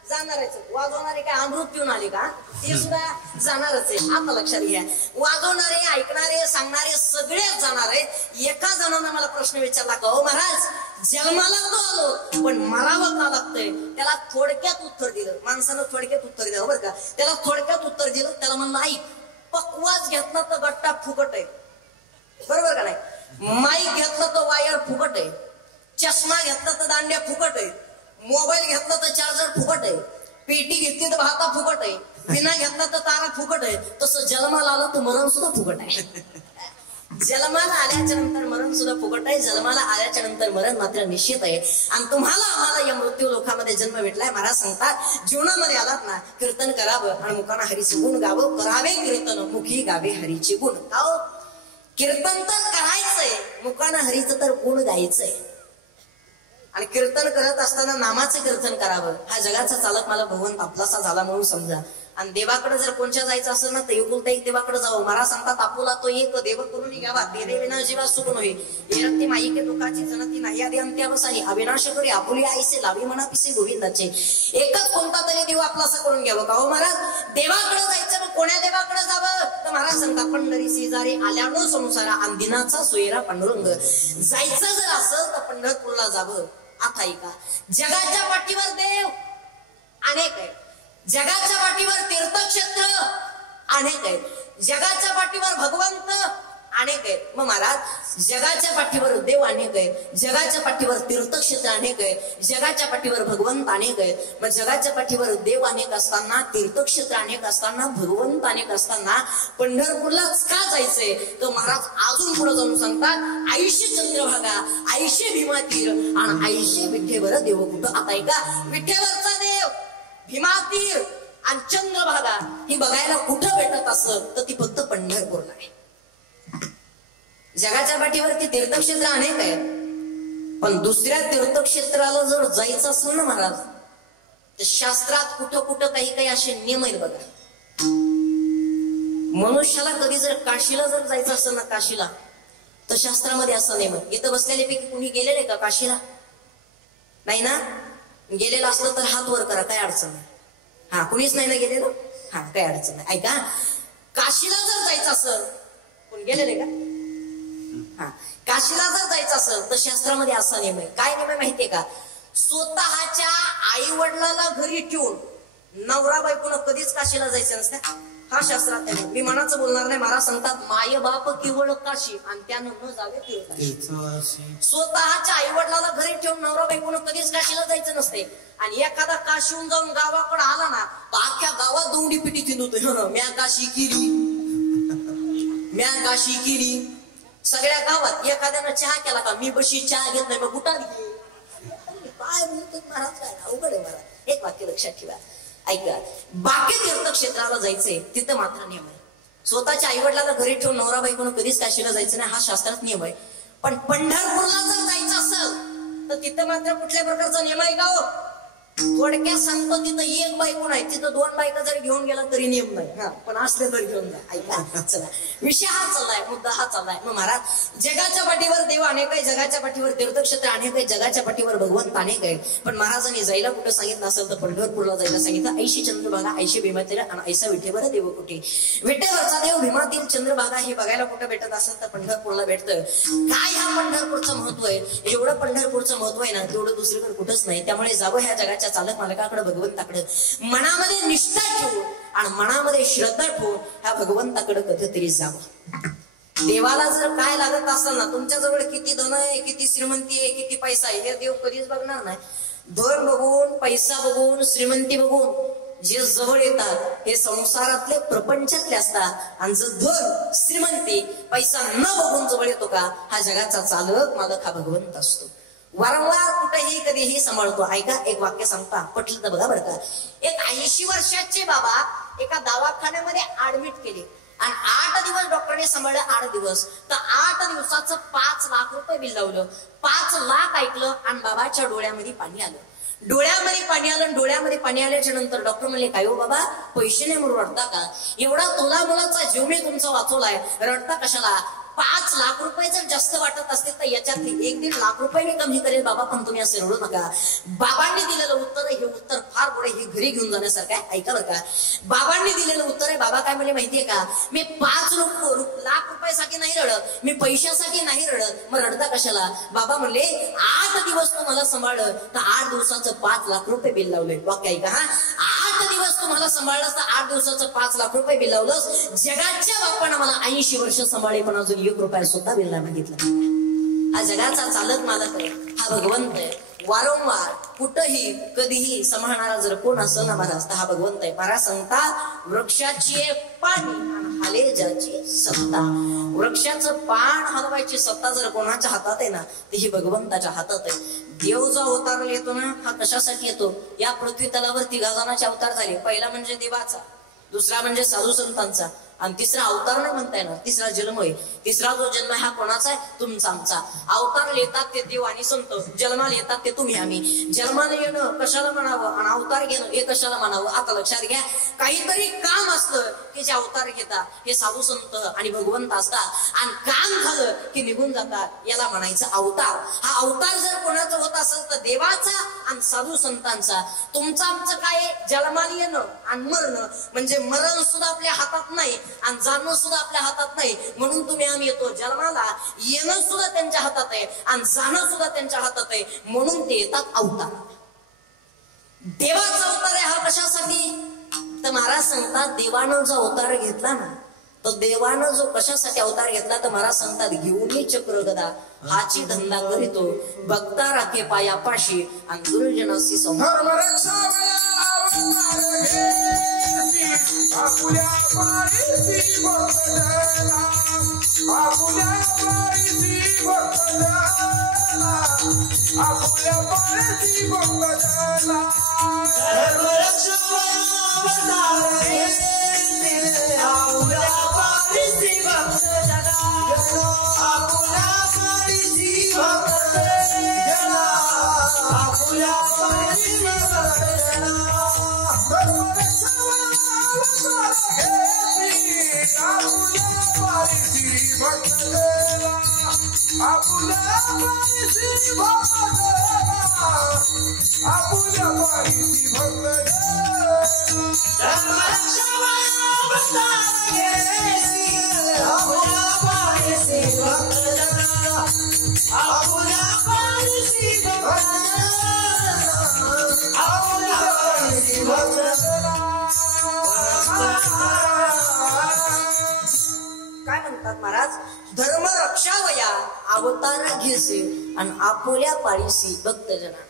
जाणारच आहेत. वाजवणारे काय अमृत पिऊन आले का? ते सुद्धा जाणारच आहे. आता लक्षात घ्या, वाजवणारे, ऐकणारे, सांगणारे सगळेच जाणार आहेत. एका जणांना मला प्रश्न विचारला का, हो महाराज जन्माला तो आलो पण मरावं का लागतंय? त्याला थोडक्यात उत्तर दिलं. माणसानं थोडक्यात उत्तर दिलं बरं का. त्याला थोडक्यात उत्तर दिलं. त्याला म्हणलं, ऐक, पकवास घेतला तर गट्टा फुकट आहे, बरोबर का नाही? माईक घेतला तर वायर फुकट आहे, चष्मा घेतला तर दांड्या फुकट आहे, मोबाईल घेतला तर चार्जर फुकट आहे, पेटी घेतली तर भाता फुकट आहे, विना घेतला तर तारा फुकट आहे. तसं जन्माला आलं तर मरण सुद्धा फुकट आहे. जन्माला आल्याच्या नंतर मरण सुद्धा फुकट आहे. जन्माला आल्याच्या नंतर मरण मात्र निश्चित आहे. आणि तुम्हाला आम्हाला या मृत्यू लोकांमध्ये जन्म भेटलाय. महाराज सांगतात, जीवनामध्ये आलात ना कीर्तन करावं आणि मुखाना हरीचे गुण गावं. करावे कीर्तन मुखी गावे हरीचे गुण. गाव कीर्तन तर करायचंय, मुखाना हरीचं तर गुण गायचंय. आणि कीर्तन करत असताना नामाचं कीर्तन करावं. हा जगाचा चालक मला भगवंत आपलासा झाला म्हणून समजा. आणि देवाकडे जर कोणच्या जायचं असेल ना तर एकुलता एक देवाकडे जावं. महाराज सांगतात, आपुला तो एक देव करून घ्यावा, ते देविना जीवा सुख नव्हे. हे रक्ती माईके दुःखाची जनती नाही आधी अंत्यावसानी, अविनाश करी आपुली आईसे लावी म्हणा पिसे गोविंदाचे. एकच कोणता तरी देव आपलासा करून घ्यावं. का हो महाराज, देवाकडे जायचं, मग कोण्या देवाकडे जावं? तर महाराज सांगता पंढरी शेजारी आल्यानो संसारा आणि दिनाचा सोयरा पांडुरंग. जायचं जर असेल तर पंढरपूरला जावं. आता ऐका, जगाच्या पाठीवर देव अनेक आहेत, जगाच्या पाठीवर तीर्थक्षेत्र अनेक आहेत, जगाच्या पाठीवर भगवंत अनेक आहेत. मग महाराज जगाच्या पाठीवर देव अनेक आहेत, जगाच्या पाठीवर तीर्थक्षेत्र अनेक आहेत, जगाच्या पाठीवर भगवंत अनेक आहेत. मग जगाच्या पाठीवर देव अनेक असताना, तीर्थक्षेत्र अनेक असताना, भगवंत अनेक असताना पंढरपूरलाच का जायचंय? तर महाराज अजून पुढे जाऊन सांगतात, आयुष्य चंद्रभागा, आयुष्य भीमातीर आणि आयुष्य विठ्ठेवर देव कुठं. आता ऐका, विठ्ठेवरचा देव, भीमातीर आणि चंद्रभागा ही बघायला कुठं भेटत असत तर ती फक्त पंढरपूरला आहे. जगाच्या पाठीवरती तीर्थक्षेत्र अनेक आहेत, पण दुसऱ्या तीर्थक्षेत्राला जर जायचं असेल ना महाराज, तर शास्त्रात कुठं कुठं काही काही असे नियम आहेत बघा. मनुष्याला कधी जर काशीला जर जायचं असेल ना, काशीला, तर शास्त्रामध्ये असा नियम आहे. इथं बसलेल्यापैकी कुणी गेलेले का काशीला? नाही ना? गेलेलं असलं तर हात वर करा, काय अडचण नाही. हा, कुणीच नाही ना गेलेलं? हा, काय अडचण नाही. ऐका, काशीला जर जायचं असेल, कोण गेलेले का? हा, काशीला जर जायचं असेल तर शास्त्रामध्ये असा नियम आहे. काय नियम आहे माहितीये का? स्वतःच्या आई वडिलाला घरी ठेवून नवरा बायकोनं कधीच काशीला जायचं नसतं. हा शास्त्रात आहे. मी मनाचं बोलणार नाही. महाराज सांगतात, माय बाप केवळ काशी आणि त्यानं न जावे तीर्थकाशी. स्वतःच्या आई वडिलाला घरी ठेवून नवरा बायकोनं कधीच काशीला जायचं नसते. आणि एखादा काशीहून जाऊन गावाकडे आला ना, तर अख्ख्या गावात दोंडी पिटी थिंडतो, म्या काशी केली, म्या काशी केली. सगळ्या गावात एखाद्यानं चहा केला का, मी बशी चहा घेत नाही, मग कुठं काय बोलतो महाराज, काय अवघड आहे महाराज. एक वाक्य लक्षात ठेवा, ऐका, बाकी तीर्थक्षेत्राला जायचंय तिथं मात्र नियम आहे. स्वतःच्या आई वडिलाला घरी ठेवून नवरा बायकोनं कधीच काशीला जायचं नाही, हा शास्त्रात नियम आहे. पण पंढरपूरला जर जायचं असेल तर तिथं मात्र कुठल्या प्रकारचा नियम आहे का हो? थोडक्यात सांगतो, तिथं एक बायको नाही, तिथं दोन बायका जरी घेऊन गेला तरी नियम नाही. हा, पण असले तरी घेऊन जा. ऐका, चला, विषय हा चाललाय, मुद्दा हा चाललाय. मग महाराज जगाच्या पाठीवर देव अनेक आहे, जगाच्या पाठीवर तीर्थक्षेत्र अनेक आहे, जगाच्या पाठीवर भगवंत अनेक आहे. पण महाराजांनी जायला कुठं सांगितलं असेल तर पंढरपूरला जायला सांगितलं. ऐशी चंद्रभागा, ऐशी भीमातील आणि ऐसा विठेवर देव कुठे. विठेवरचा देव, भीमातील, चंद्रभागा हे बघायला कुठं भेटत असेल तर पंढरपूरला भेटतं. काय हा पंढरपूरचं महत्व आहे? एवढं पंढरपूरचं महत्व आहे ना, तेवढं दुसरीकडे कुठंच नाही. त्यामुळे जावं ह्या जगाच्या चालक मालकाकडे, भगवंताकडे, मनामध्ये निष्ठा ठेवून आणि मनामध्ये श्रद्धा ठेवून ह्या भगवंताकडे कधीतरी जावं. देवाला जर काय लागत असेल ना, तुमच्याजवळ किती धन आहे, किती श्रीमंती आहे, किती पैसा आहे, हे देव कधीच बघणार नाही. धन बघून, पैसा बघून, श्रीमंती बघून जे जवळ येतात हे संसारातले, प्रपंचातले असतात. आणि जर धन, श्रीमंती, पैसा न बघून जवळ येतो का, हा जगाचा चालक मालक हा भगवंत असतो. वारंवार कुठेही कधीही सांभाळतो. ऐका, एक वाक्य सांगता, पटलं तर बघा बरं का. एक 80 वर्षाचे बाबा एका दवाखान्यामध्ये ऍडमिट केले आणि 8 दिवस डॉक्टरने सांभाळलं. 8 दिवस तर 8 दिवसाचं 5 लाख रुपये बिल लावलं. 5 लाख ऐकलं आणि बाबाच्या डोळ्यामध्ये पाणी आलं. डोळ्यामध्ये पाणी आलं. डोळ्यामध्ये पाणी आल्याच्या नंतर डॉक्टर म्हणले, काय हो बाबा, पैसे नाही म्हणून रडता का? एवढा तोला मुलाचा जीव मी तुमचा वाचवलाय, रडता कशाला? 5 लाख रुपये जर जास्त वाटत असतील तर याच्यातली 1-1.5 लाख रुपये मी कमी करेल बाबा, पण तुम्ही असं रडू नका. बाबांनी दिलेलं उत्तर, हे उत्तर फार गोड आहे, हे घरी घेऊन जाण्यासारखं आहे. ऐका बरं का, बाबांनी दिलेलं उत्तर आहे. बाबा काय म्हणले माहितीये का? मी 5 लाख रुपयासाठी नाही रडत, मी पैशासाठी नाही रडत, मग रडता कशाला? बाबा म्हणले, 8 दिवस तुम्हाला सांभाळलं तर 8 दिवसाचं 5 लाख रुपये बिल लावलंय. वाक्य ऐका, हा, 8 दिवस तुम्हाला सांभाळलं तर 8 दिवसाचं 5 लाख रुपये बिल लावलं. जगाच्या बापानं मला 80 वर्ष सांभाळले, पण अजून 1 रुपया सुद्धा बिल नाही मागितलं. हा जगाचा चालक मालक आहे, हा भगवंत आहे. वारंवार कुठंही कधीही सांभाळणारा जर कोण असेल ना महाराज, तर हा भगवंत आहे. महाराज सांगतात, वृक्षाची पाणी आणि हाले ज्याची सत्ता. वृक्षाचं पान हलवायची सत्ता जर कोणाच्या हातात आहे ना, तर ही भगवंताच्या हातात आहे. देव जो अवतार येतो ना, हा कशासाठी येतो? या पृथ्वी तलावर 3 जणांचे अवतार झाले. पहिला म्हणजे देवाचा, दुसरा म्हणजे साधू संतांचा, आणि तिसरा अवतार नाही म्हणता येणार, तिसरा जन्म आहे. तिसरा जो जन्म हा कोणाचा आहे? तुमचा, आमचा. अवतार येतात ते देव आणि संत, जन्माला येतात ते तुम्ही आम्ही. जन्माला येणं कशाला म्हणावं आणि अवतार घेणं हे कशाला म्हणावं? आता लक्षात घ्या, काहीतरी काम असतं की जे अवतार घेतात, हे साधू संत आणि भगवंत असतात, आणि काम झालं की निघून जातात, याला म्हणायचं अवतार. हा अवतार जर कोणाचा होत असेल तर देवाचा आणि साधू संतांचा. तुमचं आमचं काय? जन्माला येणं आणि मरणं, म्हणजे मरण सुद्धा आपल्या हातात नाही आणि जाणं सुद्धा आपल्या हातात नाही. म्हणून तुम्ही आम्ही येतो जन्माला, येणं सुद्धा त्यांच्या हातात आहे आणि जाणं सुद्धा त्यांच्या हातात आहे. म्हणून ते येतात अवतार. देवाचा अवतार आहे हा कशासाठी? तर महाराज सांगतात देवानं जो अवतार घेतला ना, तर देवानं जो कशासाठी अवतार घेतला तर महाराज सांगतात घेऊन चक्र गदा हाची धंदा करीतो, बघता राखे पायापाशी आणि दुर्जनाशी संहार. काय म्हणतात महाराज? धर्म रक्षावया अवतार घेसे आणि आपुल्या पाळीसी भक्तजना.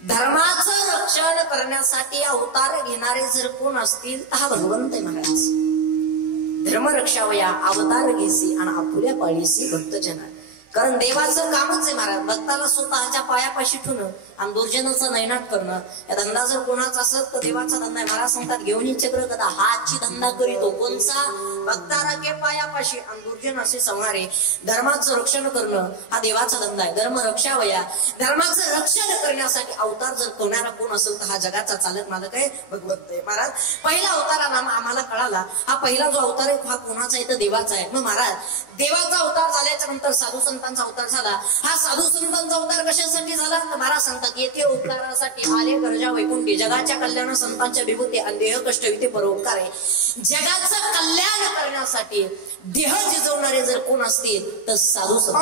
धर्माचं रक्षण करण्यासाठी अवतार घेणारे जर कोण असतील तर हा भगवंत आहे महाराज. धर्म रक्षावया अवतार घेसे आणि आपुल्या पाळीसी भक्तजना. कारण देवाचं कामच आहे महाराज भक्ताला स्वतःच्या पायापाशी ठेवणं आणि दुर्जनाचा नैनाट करणं. या धंदा जर कोणाचा असेल तर देवाचा धंदा आहे. महाराज सांगतात घेऊन चक्र कदा हाची धंदा करीतो. कोणचा? भक्ताला के पायापाशी आणि दुर्जनाशी संहारे. धर्माचं रक्षण करणं हा देवाचा धंदा आहे. धर्म रक्षावया, धर्माचं रक्षण करण्यासाठी अवतार जर करणारा कोण असेल तर हा जगाचा चालक मालक आहे भगवंत आहे. महाराज पहिला अवतार आम्हाला कळाला. हा पहिला जो अवतार आहे हा कोणाचा आहे तर देवाचा आहे. मग महाराज देवाचा अवतार झाल्याच्या नंतर साधू संतांचा अवतार झाला. हा साधू संतांचा अवतार कशासाठी झाला तर महाराज सांगतात येथे उपकारासाठी आले गरजा वैकुंठी. जगाच्या कल्याण संतांच्या विभूती आणि देह कष्ट विधी परोपकार आहे. जगाचं कल्याण करण्यासाठी देह जिजवणारे जर कोण असतील तर साधू संत.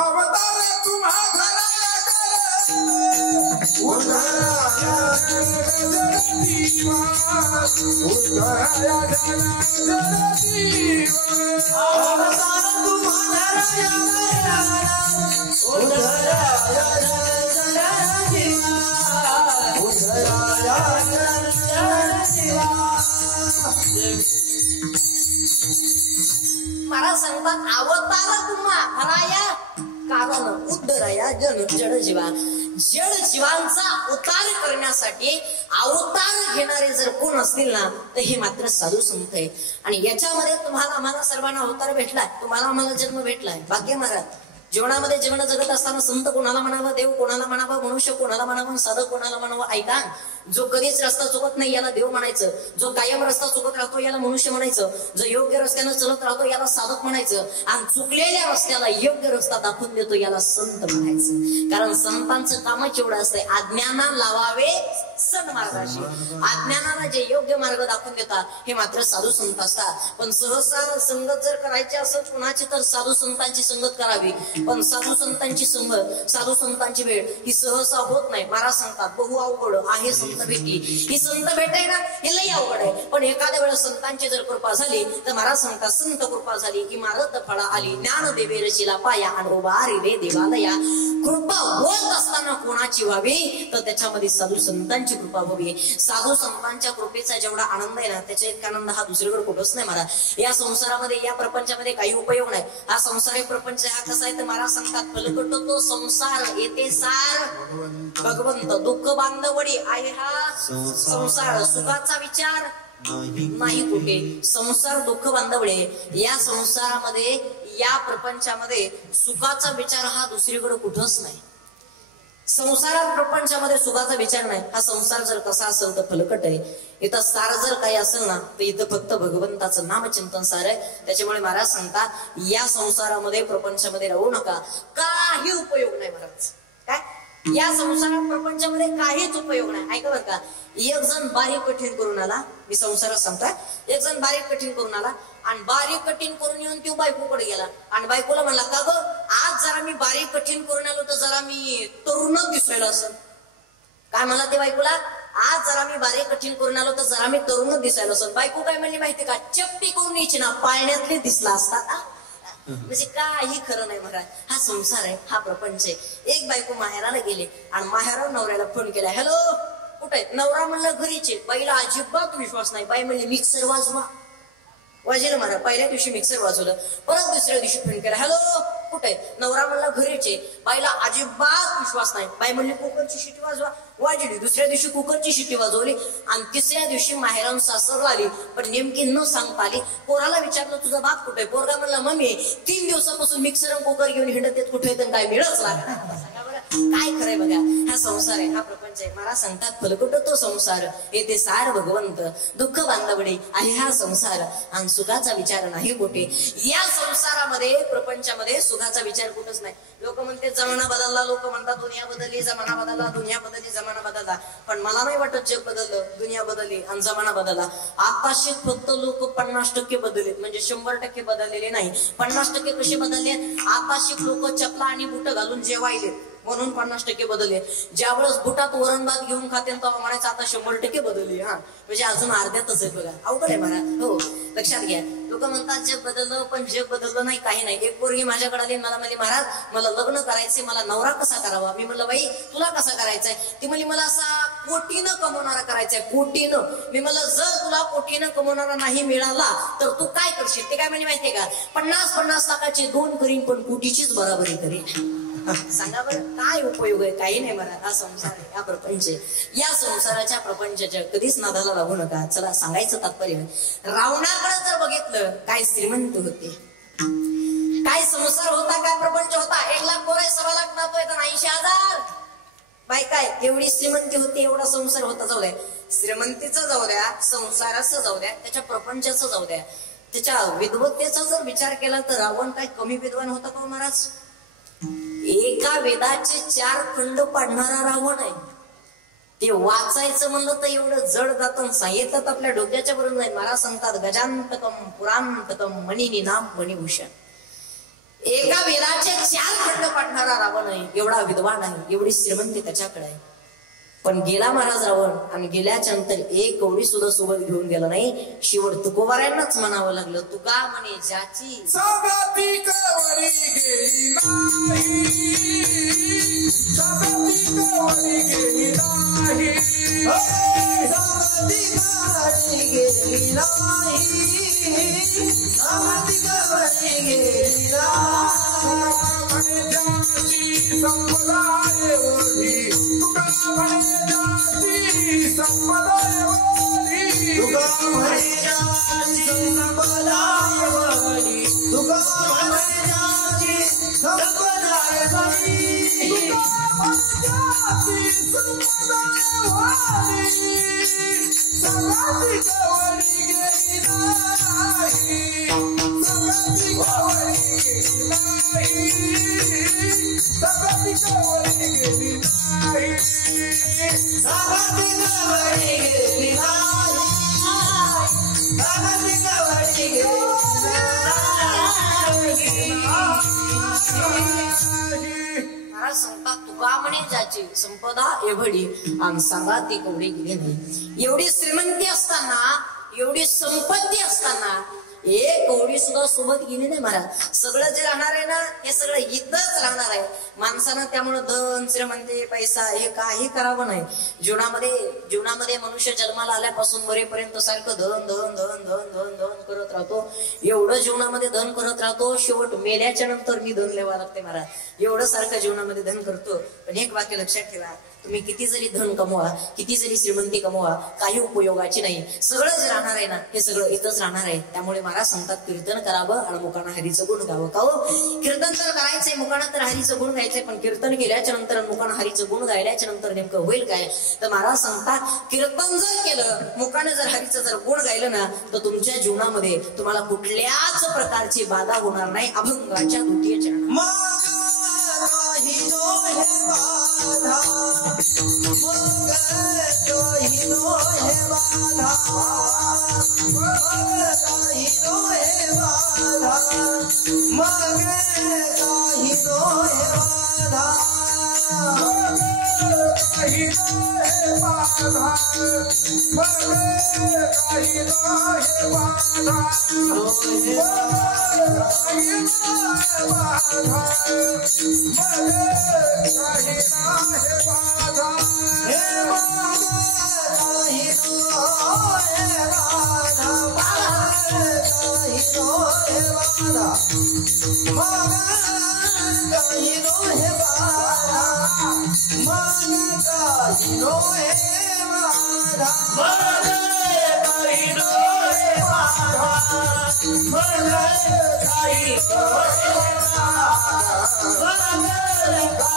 महाराज सांगतात अवतार तुम्हा हराया कारण उद्धराया जन जड जीवा. जड जीवांचा उतार करण्यासाठी अवतार घेणारे जर कोण असतील ना तर हे मात्र साधू संत आहे. आणि याच्यामध्ये तुम्हाला आम्हाला सर्वांना अवतार भेटलाय, तुम्हाला आम्हाला जन्म भेटलाय. भाग्य महाराज जीवनामध्ये जीवन जगत असताना संत कोणाला म्हणावं, देव कोणाला म्हणावं, मनुष्य कोणाला म्हणावं, साधक कोणाला म्हणावं. ऐका, जो कधीच रस्ता चुकत नाही याला देव म्हणायचं. जो कायम रस्ता चुकत राहतो याला मनुष्य म्हणायचं. जो योग्य रस्त्यानं चलत राहतो याला साधक म्हणायचं. आणि चुकलेल्या रस्त्याला योग्य रस्ता दाखवून देतो याला संत म्हणायचं. कारण संतांचं कामच एवढं असतंय अज्ञाना लावावे सन्मार्गाशी. अज्ञानाला जे योग्य मार्ग दाखवून देतात हे मात्र साधू संत असतात. पण सहसा संगत जर करायची असेल कुणाची तर साधू संतांची संगत करावी. पण साधू संतांची संगत, साधू संतांची भेट ही सहसा होत नाही. महाराज सांगतात बहु अवघड आहे संत भेटी. ही संत भेट आहे ना हे लई अवघड आहे. पण एखाद्या वेळेस संतांची जर कृपा झाली तर महाराज सांगतात संत कृपा झाली की मारत फळा आली. ज्ञान देवे रचिला पाया आणि उभारी रे देवालया. कृपा होत असताना कोणाची व्हावी तर त्याच्यामध्ये साधू संतांची कृपा व्हावी. साधू संतांच्या कृपेचा जेवढा आनंद आहे ना त्याच्या इतका आनंद हा दुसरीकडे कुठंच नाही. महाराज या संसारामध्ये या प्रपंचामध्ये काही उपयोग नाही. हा संसार प्रपंच हा कसा आहे तर महाराज सांगतात फलकट तो संसार येते सार भगवंत. दुःख बांधवडी आहे हा संसार. सुखाचा विचार नाही कुठे. संसार दुःख बांधवडे. या संसारामध्ये या प्रपंचामध्ये सुखाचा विचार हा दुसरीकडे कुठंच नाही. संसारात प्रपंचामध्ये सुखाचा विचार नाही. हा संसार जर कसा असेल तर फलकट आहे. इथं सार जर काही असेल ना तर इथं फक्त भगवंताचं नामचिंतन सार आहे. त्याच्यामुळे महाराज सांगतात या संसारामध्ये प्रपंचामध्ये राहू नका. काही उपयोग नाही महाराज. काय या संसारात प्रपंचामध्ये काहीच उपयोग नाही. ऐका बरं का, एक जण बारीक कठीण करून आला. मी संसारात सांगता एक जण बारीक कठीण करून आला आणि बारीक कठीण करून येऊन तो बायकोकडे गेला आणि बायकोला म्हणला का ग आज जरा मी बारीक कठीण करून आलो तर जरा मी तरुणच दिसायला असं. काय म्हणला ते बायकोला, आज जरा मी बारीक कठीण करून आलो तर जरा मी तरुणच दिसायला असं. बायको काय म्हणली माहिती का, चपटी करून यायची ना पाळण्यातले दिसला असता. म्हणजे काही खरं नाही महाराज. हा संसार आहे, हा प्रपंच आहे. एक बायको माहेराला गेले आणि माहेरावर नवऱ्याला फोन केला, हॅलो कुठे? नवरा म्हणला घरीचे. बाईला अजिबात विश्वास नाही. बाई म्हणली मिक्सर वाजवा. वाजलं महाराज. पहिल्या दिवशी मिक्सर वाजवलं. परत दुसऱ्या दिवशी फोन केला, हॅलो कुठे? नवरा म्हणला घरीचे. बाईला अजिबात विश्वास नाही. बाई म्हणली कुकरची शिटी वाजवा. वाजली. दुसऱ्या दिवशी कुकरची शिटी वाजवली आणि तिसऱ्या दिवशी माहेराहून सासरला आली पण नेमकी न सांगता आली. पोराला विचारलं तुझा बाप कुठे? पोरगा म्हणला मम्मी 3 दिवसापासून मिक्सर आणि कुकर घेऊन हिंडत येत, कुठे येत काय मिळच लागला. काय खरंय बघा, हा संसार आहे, हा प्रपंच आहे. मला सांगतात फलकुट तो संसार येते सार भगवंत, दुःख बांधवडे आहे हा संसार आणि सुखाचा विचार नाही कुठे. या संसारामध्ये प्रपंचामध्ये सुखाचा विचार कुठंच नाही. लोक म्हणते जमाना बदलला, लोक म्हणतात दुनिया बदलली, जमाना बदलला, दुनिया बदलली, जमाना बदलला. पण मला नाही वाटत जग बदललं, दुनिया बदलली आणि जमाना बदलला. आताशी फक्त लोक 50% बदलले, म्हणजे 100% बदललेले नाही. 50% कसे बदलले? आताशी लोक चपला आणि बुट घालून जेवायले म्हणून 50% बदलले. ज्यावेळेस बुटात वरण भात घेऊन खाते तेव्हा म्हणायचं आता 100% बदलले. हा म्हणजे अजून अर्ध्यातच आहे बघा. अवघड आहे महाराज. हो लक्षात घ्या. लोक म्हणतात जग बदललं, पण जग बदललं नाही, काही नाही. एक पोरगी माझ्याकडे आली, मला म्हणली महाराज मला लग्न करायचंय, मला नवरा कसा करावा? मी म्हणलं बाई तुला कसा करायचाय? ती म्हणली मला असा कोटीनं कमवणारा करायचाय, कोटीनं. मी म्हणलं जर तुला कोटीनं कमवणारा नाही मिळाला तर तू काय करशील? ते काय म्हणे माहितीये का, 50-50 लाखाचे 2 करीन पण कोटीचीच बराबरी करीन. सांगा बरं काय उपयोग आहे? काही नाही बरं. हा संसार आहे, हा प्रपंच आहे. या संसाराच्या प्रपंचाच्या कधीच नादाला लागू नका. चला सांगायचं तात्पर्य, रावणाकडे जर बघितलं काय श्रीमंत होते, काय संसार होता, काय प्रपंच होता. 1 लाख पोरं, 1.25 लाख नातू आहेत, 80,000 बाय. काय एवढी श्रीमंती होती, एवढा संसार होता. जाऊ द्या श्रीमंतीचं, जाऊ द्या संसाराचं, जाऊ द्या त्याच्या प्रपंचाचं, जाऊ द्या त्याच्या विद्वत्तेचा जर विचार केला तर रावण काय कमी विद्वान होता का महाराज? एका वेदाचे 4 खंड पाडणारा रावण आहे. ते वाचायचं म्हणलं तर एवढं जड जातं, साहित्यात आपल्या डोक्याच्या बरोबर नाही. मला सांगतात गजांतकम पुरांतकम मणिनी नाम मणिभूषण. एका वेदाचे 4 खंड पाडणारा रावण आहे. एवढा विद्वान आहे, एवढी श्रीमंती त्याच्याकडे आहे. पण गेला महाराज रावण आणि गेल्याच्या नंतर एक कवडी सुद्धा सोबत घेऊन गेला नाही. शेवट तुकोबारायांनाच म्हणावं लागलं, तुका म्हणे ज्याची सगती कवरी गेली नाही, सगती कवरी गेली नाही, सगती कवरी गेली नाही, सगती कवरी गेली नाही. ज्याची संपदाय वरी, तुका म्हणे ज्याची संपदाय वरी, तुका म्हणे ज्याची संपदाय वरी, तुका म्हणे ज्याची संपदाय वरी, तुका ज्याची संपदाय वरी, सगती कवरी गेली नाही, सगती कवरी गेली नाही, सगती कवरी गेली नाही, सगती कवरी गेली नाही, सगती कवरी गेली महाराज सांगतात तुका म्हणे ज्याची संपदा एवढी आणि सांगा ती कवडी गेली नाही. एवढी श्रीमंती असताना, एवढी संपत्ती असताना एक कवडी सुद्धा सोबत गेली नाही महाराज. सगळं जे राहणार आहे ना हे सगळं इथंच राहणार आहे. माणसानं त्यामुळे धन श्रीमंती पैसा हे काही करावं नाही. जीवनामध्ये मनुष्य जन्माला आल्यापासून मरेपर्यंत सारखं धन धन धन धन धन धन करत राहतो. एवढं जीवनामध्ये धन करत राहतो, शेवट मेल्याच्या नंतर मी धन लेवा लागते महाराज. एवढं सारखं जीवनामध्ये धन करतो. पण एक वाक्य लक्षात ठेवा, तुम्ही किती जरी धन कमवा, किती जरी श्रीमंती कमवा, काही उपयोगाची नाही. सगळं जे राहणार आहे ना हे सगळं इथंच राहणार आहे. त्यामुळे महाराज सांगतात कीर्तन करावं आणि मुखानं हरीचं गुण गावं. का हो? कीर्तन तर करायचंय, मुखानं तर हरीचं गुण गायचंय, पण कीर्तन केल्याच्या नंतर मुखानं हरीचं गुण गायल्याच्या नंतर नेमकं होईल काय? तर महाराज सांगतात कीर्तन जर केलं, मुखानं जर हरीचं जर गुण गायलं ना तर तुमच्या जीवनामध्ये तुम्हाला कुठल्याच प्रकारची बाधा होणार नाही. अभंगाच्या द्वितीय चरण मग काही नोहे बाधा मग काही नोहे बाधा काही नोहे बाधा मग काही नोहे बाधा काही नोहे बाधा मग काही नोहे बाधा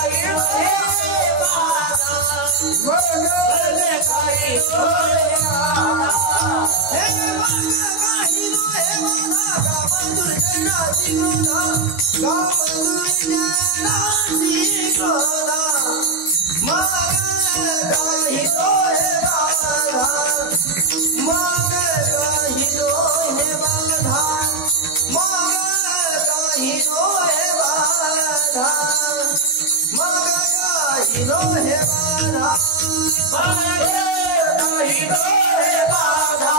हे मग काही नोहे बाधा काही नोहे बाधा मग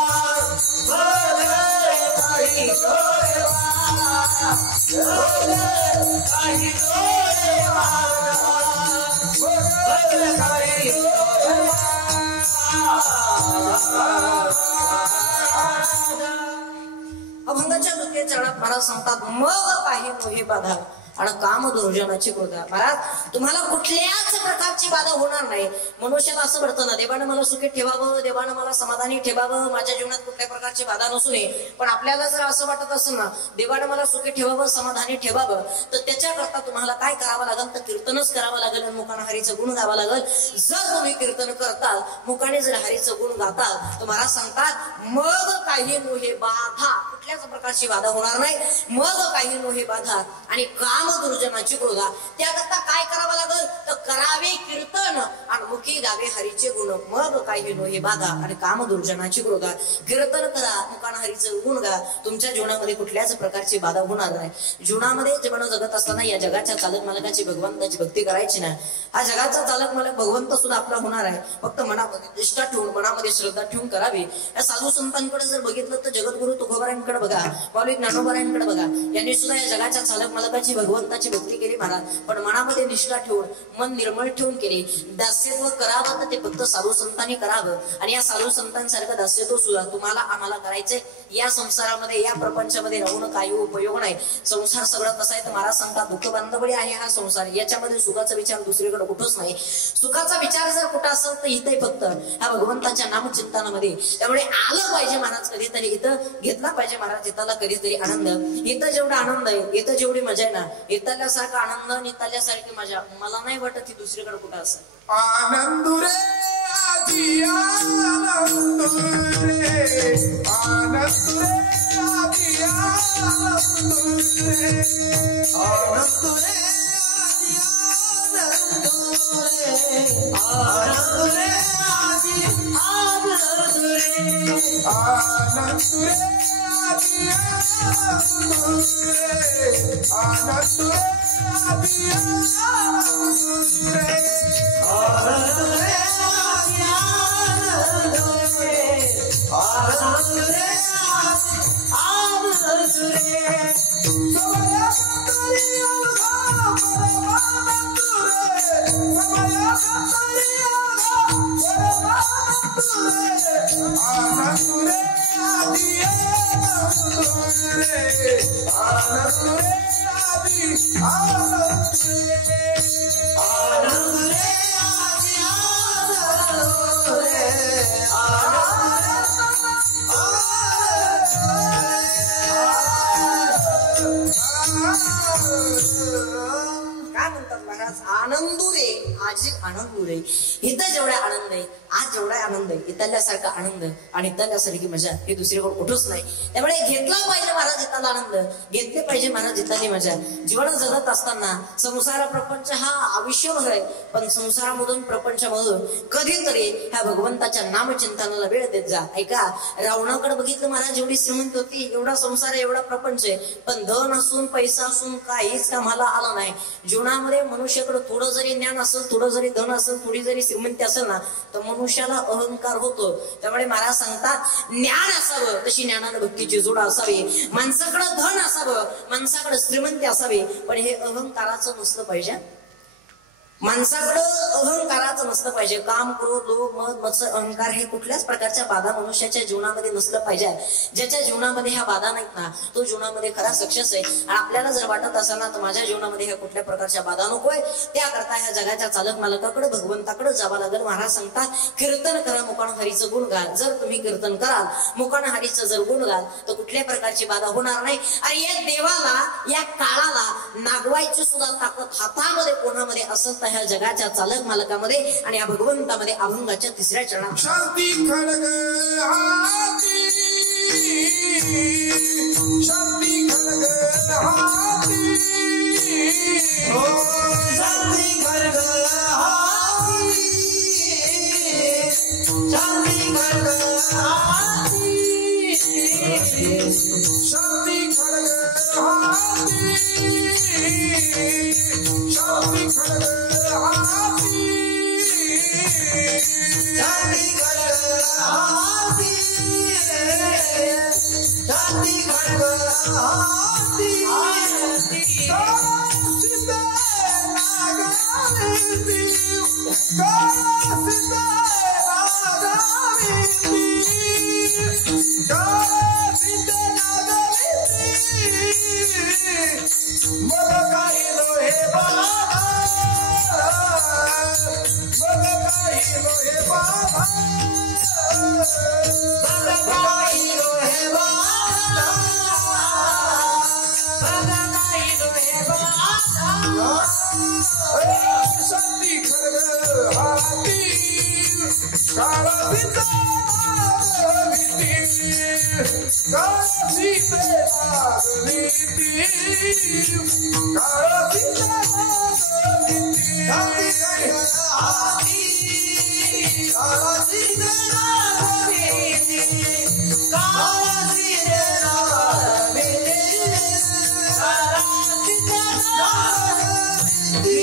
काही नोहे बाधा मग काही नोहे बाधा अभंगाच्या दुसऱ्या चरणात महाराज सांगतात मग काही नोहे बाधा आणि काम दुर्जनाची कृता. महाराज तुम्हाला कुठल्याच प्रकारची बाधा होणार नाही. मनुष्याला असं वाटतं ना, देवानं मला सुखी ठेवावं, देवानं मला समाधानी ठेवावं, माझ्या जीवनात कुठल्या प्रकारची बाधा नसू नये. पण आपल्याला जर असं वाटत असेल ना, देवानं मला सुखी ठेवावं, समाधानी ठेवावं, तर त्याच्याकरता तुम्हाला काय करावं लागेल तर कीर्तनच करावं लागेल आणि मुखाने हरीचं गुण गावं लागेल. जर तुम्ही कीर्तन करताल, मुखाने जर हरीचं गुण गाताल, तर महाराज सांगतात मग काही नोहे बाधा, कुठल्याच प्रकारची बाधा होणार नाही. मग काही नोहे बाधा आणि काम दुर्जनाची क्रोधा. त्याकरता काय करावं लागेल तर करावे कीर्तन आणि मुखी गावे हरीचे गुण. मग काही नोहे बाधा आणि काम दुर्जनाची क्रोधा. कीर्तन करा, मुखाने हरीचं गुण गा, तुमच्या जीवनामध्ये कुठल्याच प्रकारची बाधा होणार नाही. जीवनामध्ये जीवन जगत असताना या जगाच्या चालक मालकाची भगवंताची भक्ती करायची ना. हा जगाचा चालक मालक भगवंत सुद्धा आपला होणार आहे. फक्त मनामध्ये निष्ठा ठेवून, मनामध्ये श्रद्धा ठेवून करावी. या साधू संतांकडे जर बघितलं तर जगद्गुरु तुकोबारायांकडे बघा, माऊली ज्ञानोबारायांकडे बघा, यांनी सुद्धा या जगाच्या चालक मालकाची भगवंताची भक्ती केली महाराज. पण मनामध्ये निष्ठा ठेवून, मन निर्मळ ठेवून केली. दास्यत्व करावं तर ते फक्त साधू संतांनी करावं. आणि या साधू संतांसारखं दास्यत्व सुद्धा तुम्हाला आम्हाला करायचंय. या संसारामध्ये, या प्रपंचामध्ये राहून काही उपयोग नाही. संसार सगळं कसं आहे तर महाराज सांगतात दुःख बांधवडी आहे हा संसार. याच्यामध्ये सुखाचा विचार दुसरीकडे कुठंच नाही. सुखाचा विचार जर कुठं असेल तर इथे फक्त ह्या भगवंताच्या नामचिंतनामध्ये. त्यामुळे आलं पाहिजे महाराज कधीतरी, इथं घेतला पाहिजे महाराज इथला कधीतरी आनंद. इथं जेवढा आनंद आहे, इथं जेवढी मजा आहे ना, इथल्यासारखा आनंद आणि इथल्यासारखी मजा मला नाही वाटत ही दुसरीकडे कुठं असेल. आनंदुरे आजी आनंदुरे, आनंदुरे आजी आनंदुरे, आनंदुरे आजी आनंदुरे, आनंदुरे आजी आनंदुरे, आनंदुरे आजी आनंदुरे, आनंदुरे आजी आनंदुरे, आनंदुरे आजी आनंदुरे, आनंदुरे आजी आनंदुरे. समया कंतरी अवघा परमानंदुरे, समया कंतरी अवघा परमानंदुरे, आनंदुरे आजी आनंदुरे, आनंदुरे आजी आनंदुरे, आनंदुरे आजी आनंदुरे, काय म्हणतात महाराज, आनंदू रे आज आनंदू रे. इथं जेवढा आनंद आहे, आज जेवढा आनंद आहे, इथल्यासारखा आनंद आणि इथल्यासारखी मजा हे दुसरीकडे कुठंच नाही. त्यामुळे घेतला पाहिजे महाराज इथला आनंद, घेतले पाहिजे महाराज इथली मजा. जीवन जगत असताना संसार प्रपंच हा आयुष्यभर आहे, पण संसारामधून प्रपंचामधून कधीतरी ह्या भगवंताच्या नामचिंतनाला वेळ देत जा. ऐका, रावणाकडे बघितलं महाराज, एवढी श्रीमंत होती, एवढा संसार आहे, एवढा प्रपंच आहे, पण धन असून पैसा असून काहीच कामाला आलं नाही. जीवनामध्ये मनुष्याकडे थोडं जरी ज्ञान असेल, थोडं जरी धन असेल, थोडी जरी श्रीमंती असेल ना, तर मनुष्याला अहंकार होतो. त्यामुळे महाराज सांगतात, ज्ञान असावं तशी ज्ञानानं भक्तीची जोड असावी, माणसाकडे धन असावं, माणसाकडे श्रीमंती असावी, पण हे अहंकाराचं नसलं पाहिजे. माणसाकडं अहंकाराचं नसलं पाहिजे. काम, क्रोध, लोभ, मद, मत्सर, अहंकार हे कुठल्याच प्रकारच्या बाधा मनुष्याच्या जीवनामध्ये नसलं पाहिजे. ज्याच्या जीवनामध्ये ह्या बाधा नाहीत ना, तो जीवनामध्ये खरा सक्सेस आहे. आणि आपल्याला जर वाटत असेल ना, तर माझ्या जीवनामध्ये ह्या कुठल्या प्रकारच्या बाधा नकोय, त्याकरता ह्या जगाच्या चालक मालकाकडे भगवंताकडे जावं लागेल. महाराज सांगतात, कीर्तन करा, मुखान हरीचं गुण घाल. जर तुम्ही कीर्तन कराल, मुखान हरीचं जर गुण घाल, तर कुठल्या प्रकारची बाधा होणार नाही. आणि या देवाला, या काळाला नागवायची सुद्धा ताकद हातामध्ये कोणामध्ये असेल तर ह्या जगाच्या चालक मालकामध्ये आणि या भगवंतामध्ये अभंगाच्या तिसऱ्या चरणात शांती खडग हाती, शांती खडग हाती, हो शांती खडग हाती, शांती खडग हाती, शांती खडग हाती, शांती खडग हाती, शांती खडग हाती, शांती खडग हाती, सिद्ध नागावी देव, सिद्ध नागावी देव, सिद्ध नागावी देव, मग काही लोहे बाबा, मग काही लोहे बाबा, मग काही लोहे बाबा, मग काही लोहे बाबा, शांती खडग हाती, काळा सिद्ध नागवी देव, काळा सिद्ध नागवी देव, काळा सिद्ध नागवी देव, काळा सिद्ध नागवी देव, काळा सिद्ध नागवी देव, काळा सिद्ध नागवी देव.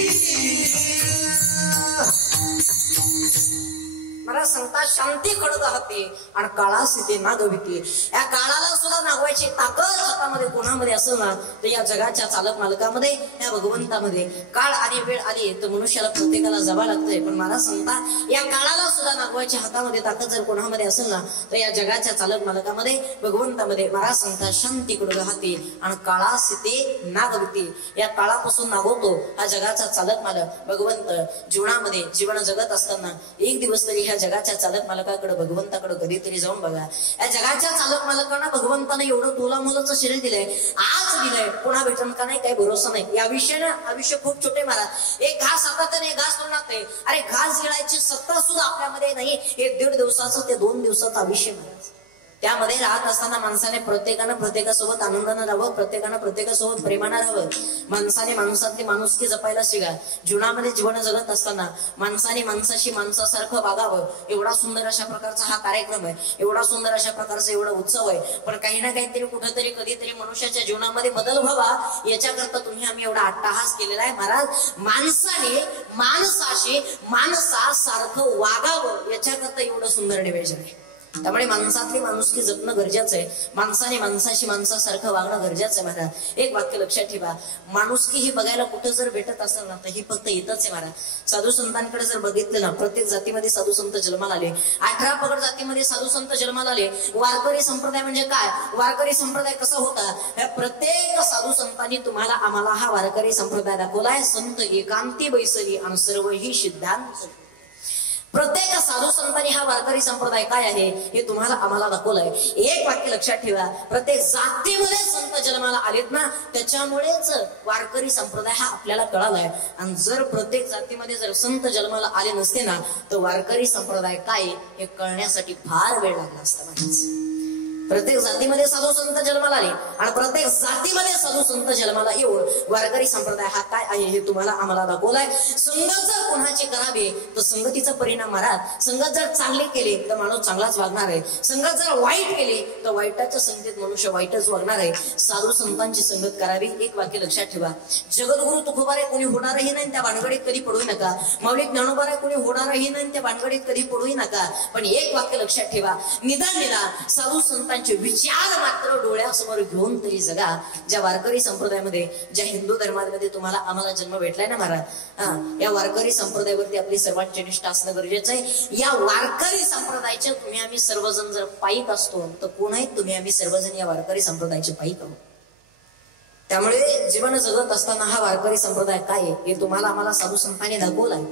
मला सांगतात, शांती खडग हाती आणि काळा सिद्धी नागविती. या काळाला सुद्धा नागवायची ताकद हातामध्ये कोणामध्ये असेल ना, तर या जगाच्या चालक मालकामध्ये, या भगवंतामध्ये. काळ आणि वेळ आली तर मनुष्याला प्रत्येकाला जावं लागतंय, पण मला सांगतात, या काळाला सुद्धा नागवायच्या हातामध्ये ताकद जर कोणामध्ये असेल ना, तर या जगाच्या चालक मालकामध्ये, भगवंतामध्ये. मला सांगतात, शांती खडग हाती आणि काळा सिद्धी नागविती. या काळापासून नागवतो हा जगाचा चालक मालक भगवंत. जीवनामध्ये जीवन जगत असताना एक दिवस तरी ह्या जगाच्या चालक मालकाकडे, भगवंताकडे कधीतरी जाऊन बघा. या जगाच्या चालक मालकांना भगवंताने एवढं तोलामोलाचं शरीर दिलंय, आज दिलंय, पुन्हा भेटन का नाही काही भरोसा नाही. या विषयाने आयुष्य खूप छोटे महाराज. एक घास हातात आणि एक घास तोंडात आहे. अरे घास गिळायची सत्ता सुद्धा आपल्यामध्ये नाही. हे 1.5 दिवसाचं ते 2 दिवसाचा आयुष्य महाराज. त्यामध्ये राहत असताना माणसाने प्रत्येकासोबत आनंदानं राहावं, प्रत्येकासोबत प्रेमानं राहावं. माणसाने माणसातली माणुसकी जपायला शिका. जीवनामध्ये जीवन जगत असताना माणसाने माणसाशी माणसासारखं वागावं. एवढा सुंदर अशा प्रकारचा हा कार्यक्रम आहे, एवढा सुंदर अशा प्रकारचा एवढा उत्सव आहे, पण काही ना काहीतरी कुठेतरी कधीतरी मनुष्याच्या जीवनामध्ये बदल व्हावा याच्याकरता तुम्ही आम्ही एवढा अट्टहास केलेला आहे महाराज. माणसाने माणसाशी माणसासारखं वागावं याच्याकरता एवढं सुंदर निवेदन आहे. त्यामुळे माणसातली माणुसकी जपणं गरजेचं आहे. माणसाने माणसाशी माणसासारखं वागणं गरजेचं आहे महाराज. एक वाक्य लक्षात ठेवा, माणुसकी ही बघायला कुठं जर भेटत असेल ना, तर ही फक्त इथंच आहे महाराज. साधू संतांकडे जर बघितलं ना, प्रत्येक जातीमध्ये साधू संत जन्माला आले. 18 पगड जातीमध्ये साधू संत जन्माला आले. वारकरी संप्रदाय म्हणजे काय, वारकरी संप्रदाय कसा होता, ह्या प्रत्येक साधू संतांनी तुम्हाला आम्हाला हा वारकरी संप्रदाय दाखवलाय. संत एकांती बैसरी आणि सर्व ही सिद्धांत. प्रत्येक साधू संतांनी हा वारकरी संप्रदाय काय आहे हे तुम्हाला आम्हाला दाखवलंय. एक वाक्य लक्षात ठेवा, प्रत्येक जातीमध्ये संत जन्माला आलेत ना, त्याच्यामुळेच वारकरी संप्रदाय हा आपल्याला कळालाय. आणि जर प्रत्येक जातीमध्ये जर संत जन्माला आले नसते ना, तर वारकरी संप्रदाय काय हे कळण्यासाठी फार वेळ लागला असता. माझ्याच प्रत्येक जातीमध्ये साधू संत जन्माला आले आणि प्रत्येक जातीमध्ये साधू संत जन्माला येऊन वारकरी संप्रदाय हा काय आहे हे तुम्हाला आम्हाला दाखवलाय. संगत जर कोणाची करावी तर संगतीचा परिणाम महाराज, संगत जर चांगले केले तर माणूस चांगलाच वागणार आहे, संगत जर वाईट केले तर वाईटाच्या संगतीत मनुष्य वाईटच वागणार आहे. साधू संतांची संगत करावी. एक वाक्य लक्षात ठेवा, जगद्गुरु तुकोबारे कोणी होणारही नाही त्या भानगडीत कधी पडू नका, माऊली ज्ञानोबारे कोणी होणारही नाही त्या भानगडीत कधी पडूही नका. पण एक वाक्य लक्षात ठेवा, निदान साधू संत विचार मात्र डोळ्यासमोर घेऊन तरी जगा. ज्या वारकरी संप्रदायामध्ये, ज्या हिंदू धर्मामध्ये तुम्हाला आम्हाला जन्म भेटलाय ना महाराज, या वारकरी संप्रदायावरती आपली सर्वांची निष्ठा असणं गरजेचं आहे. या वारकरी संप्रदायाचे तुम्ही आम्ही सर्वजण जर पायीक असतो तर कोण आहेत तुम्ही आम्ही सर्वजण या वारकरी संप्रदायाचे पायीक आहोत. त्यामुळे जीवन जगत असताना हा वारकरी संप्रदाय काय आहे हे तुम्हाला आम्हाला साधू संतांनी दाखवलाय.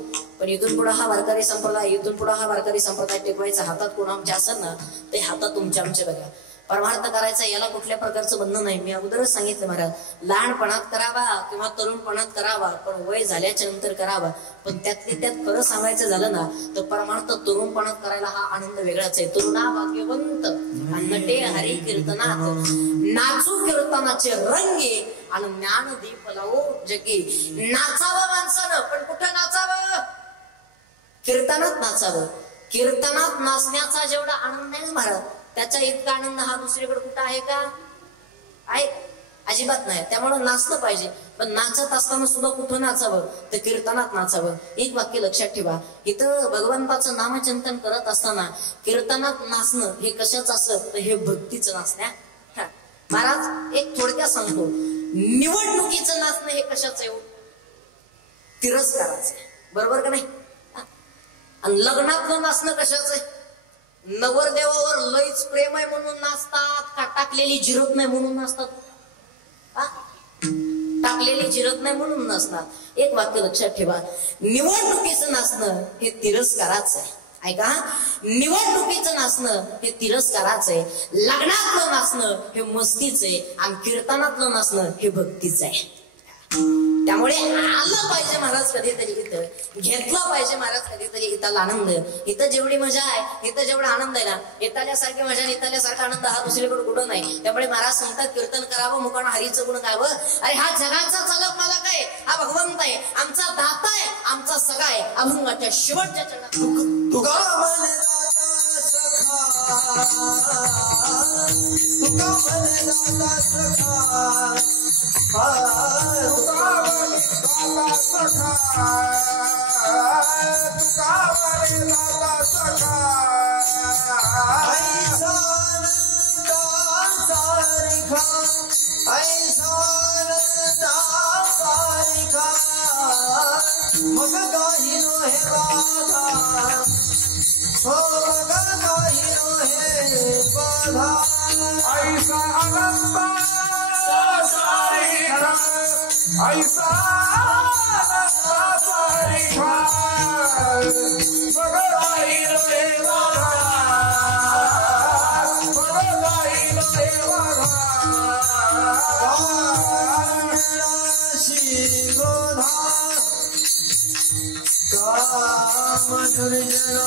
पण इथून पुढे हा वारकरी संप्रदाय, इथून पुढे हा वारकरी संप्रदाय टिकवायचा हातात कोण आमच्या असेल ना, ते हातात तुमच्या आमच्या बघा. परमार्थ करायचा याला कुठल्या प्रकारचं बंधन नाही. मी अगोदरच सांगितलं महाराज, लहानपणात करावा किंवा तरुणपणात करावा, पण वय झाल्याच्या नंतर करावा. पण त्यातले त्यात खरं सांगायचं झालं ना तर परमार्थ तरुणपणात करायला हा आनंद वेगळाच आहे. तरुणा भाग्यवंत नटे हरी कीर्तनात, नाचू कीर्तनाचे रंगे आणि ज्ञान दीप लावो जगे. नाचावं माणसानं, पण कुठं नाचावं? कीर्तनात नाचावं. कीर्तनात नाचण्याचा जेवढा आनंद आहे महाराज, त्याचा इतका आनंद हा दुसरीकडे कुठं आहे का? आहे? अजिबात नाही. त्यामुळे नाचलं पाहिजे, पण नाचत असताना सुद्धा कुठं नाचावं? तर कीर्तनात नाचावं. एक वाक्य लक्षात ठेवा, इथं भगवंताचं नामचिंतन करत असताना कीर्तनात नाचणं हे कशाच असतं तर हे भक्तीचं नाचण्या. महाराज एक थोडक्यात सांगतो, निवडणुकीचं नाचणं हे कशाच आहे? तिरस्काराचं. बरोबर का नाही? आणि लग्नातलं नाचणं कशाच आहे? नवरदेवावर लईच प्रेम आहे म्हणून नाचतात का टाकलेली जिरत नाही म्हणून नाचतात? टाकलेली जिरत नाही म्हणून नाचतात. एक वाक्य लक्षात ठेवा, निवडणुकीचं नाचणं हे तिरस्काराचं आहे. ऐका, निवडणुकीचं नाचणं हे तिरस्काराचं आहे, लग्नातलं नाचणं हे मस्तीचं आहे आणि कीर्तनातलं नाचणं हे भक्तीचं आहे. त्यामुळे आलं पाहिजे महाराज कधीतरी इथं, घेतला पाहिजे महाराज कधीतरी इथला आनंद. इथं जेवढी मजा आहे, इथं जेवढा आनंद आहे ना, इथल्यासारखी मजा, इथल्यासारखा आनंद हा दुसरीकडे कुठं नाही. त्यामुळे महाराज सांगतात कीर्तन करावं, मुखानं हरीचं गुण गावं. अरे हा जगाचा चालक मला काय, हा भगवंत आहे, आमचा दाता आहे, आमचा सगा आहे, अभंगाच्या शेवटच्या चरणात तुका ऐसा आनंद ऐसा सारिखा बघाई रे वाघा बघाई रे वाघा शिरोधा काम दुर्जनाची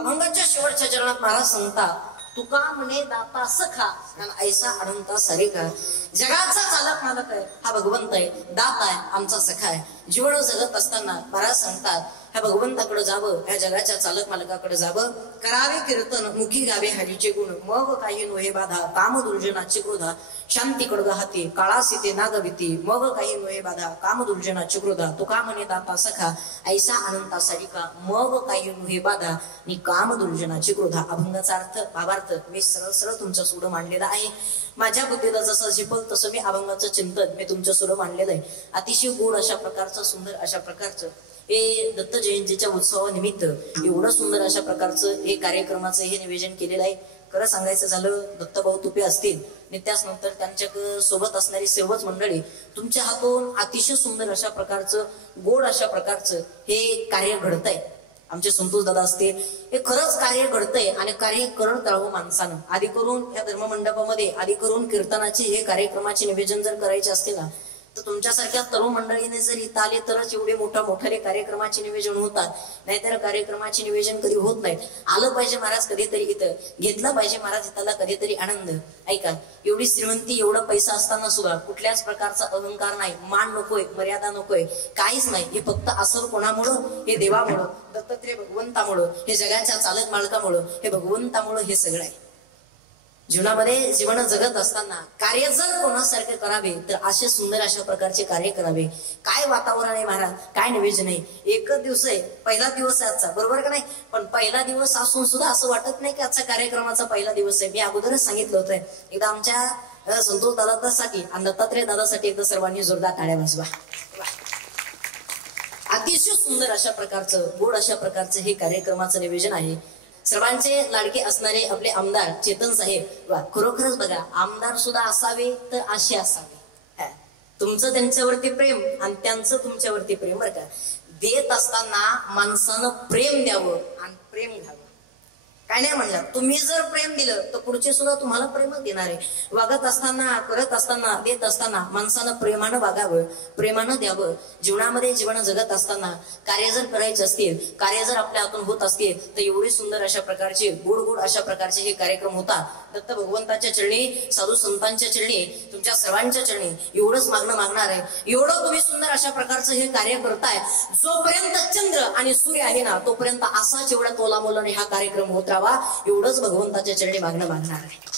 अभंगाच्या शेवटच्या चरणात महाराज सांगतात तुका म्हणे दाता सखा आणि ऐसा अनंता सरेका. जगाचा चालक मालक आहे हा भगवंत आहे, दात आहे आमचा सखा आहे. जीवन जगत असताना महाराज सांगतात ह्या भगवंताकडे जावं, ह्या जगाच्या चालक मालकाकडे जावं, करावे कीर्तन मुखी गावे हरीचे गुण, मग काही नोहे बाधा काम दुर्जनाची क्रोधा, शांती कडगा हाती काळा सीते नागविती, मग काही नोहे बाधा काम दुर्जनाची क्रोधा. तुका म्हणे दाता सखा ऐसा अनंता सरिका, मग काही नोहे बाधा नि काम दुर्जनाची क्रोधा. अभंगाचा अर्थ भावार्थ मी सरळ सरळ तुमच्या सुड मांडलेला आहे. माझ्या बुद्धीला जसं झिपल तसं मी अभंगाचं चिंतन मी तुमच्या सुड मांडलेलं आहे. अतिशय गोड अशा प्रकारचं, सुंदर अशा प्रकारचं हे दत्त जयंतीच्या उत्सवानिमित्त एवढं सुंदर अशा प्रकारचं हे कार्यक्रमाचं हे नियोजन केलेलं आहे. खरं सांगायचं झालं दत्तभाऊ तुपे असतील आणि त्याचनंतर त्यांच्या सोबत असणारी सेवक मंडळी तुमच्या हातून अतिशय सुंदर अशा प्रकारचं, गोड अशा प्रकारचं हे कार्य घडतंय. आमचे संतोष दादा असतील, हे खरंच कार्य घडतंय आणि कार्य करत राहावं माणसानं. आधी करून या धर्ममंडपामध्ये आधी करून कीर्तनाचे हे कार्यक्रमाचे नियोजन जर करायचे असते ना, तर तुमच्यासारख्या तरुण मंडळीने जर इथं आले तरच एवढे मोठे कार्यक्रमाचे नियोजन होतात. नाहीतर कार्यक्रमाचे नियोजन कधी होत नाहीत. आलं पाहिजे महाराज कधीतरी इथं, घेतला पाहिजे महाराज इथला कधीतरी आनंद. ऐका, एवढी श्रीमंती एवढा पैसा असताना सुद्धा कुठल्याच प्रकारचा अहंकार नाही, मान नकोय, मर्यादा नकोय, काहीच नाही. हे फक्त असर कोणामुळं? हे देवामुळं, दत्तात्रय भगवंतामुळं, हे जगाच्या चालक मालकामुळं, हे भगवंतामुळं हे सगळं आहे. जीवनामध्ये जीवन जगत असताना कार्य जर कोणासारखे करावे तर असे सुंदर अशा प्रकारचे कार्य करावे. काय वातावरण आहे महाराज, काय नियोजन आहे. एकच दिवस आहे, पहिला दिवस आहे आजचा, बरोबर का नाही? पण पहिला दिवस असून सुद्धा असं वाटत नाही की आजचा कार्यक्रमाचा पहिला दिवस आहे. मी अगोदरच सांगितलं होतं, एकदा आमच्या संतोष दादासाठी आणि दत्तात्रय दादासाठी एकदा सर्वांनी जोरदार टाळ्या वाजवा. अतिशय सुंदर अशा प्रकारचं, गोड अशा प्रकारचं हे कार्यक्रमाचं नियोजन आहे. सर्वांचे लाडके असणारे आपले आमदार चेतन साहेब, खरोखरच बघा, आमदार सुद्धा असावे तर असे असावे. तुमचं त्यांच्यावरती प्रेम आणि त्यांचं तुमच्यावरती प्रेम, बरं का. देत असताना माणसानं प्रेम द्यावं आणि प्रेम घ्यावं. काय नाही म्हणलं, तुम्ही जर प्रेम दिलं तर पुढचे सुद्धा तुम्हाला प्रेमच देणार आहे. वागत असताना, करत असताना, देत असताना माणसानं प्रेमानं वागावं, प्रेमानं द्यावं. जीवनामध्ये जीवन जगत असताना कार्य जर करायचे असतील, कार्य जर आपल्या हातून होत असतील तर एवढे सुंदर अशा प्रकारचे गोड गोड अशा प्रकारचे हे कार्यक्रम होतात. दत्त भगवंताच्या चरणी, साधू संतांच्या चरणी, तुमच्या सर्वांच्या चरणी एवढंच मागणं मागणार आहे. एवढं तुम्ही सुंदर अशा प्रकारचं हे कार्य करताय. जोपर्यंत चंद्र आणि सूर्य आहे ना तोपर्यंत असाच एवढा तोलामोलाने हा कार्यक्रम होत राहावा, एवढंच भगवंताच्या चरणी मागणं मागणार आहे.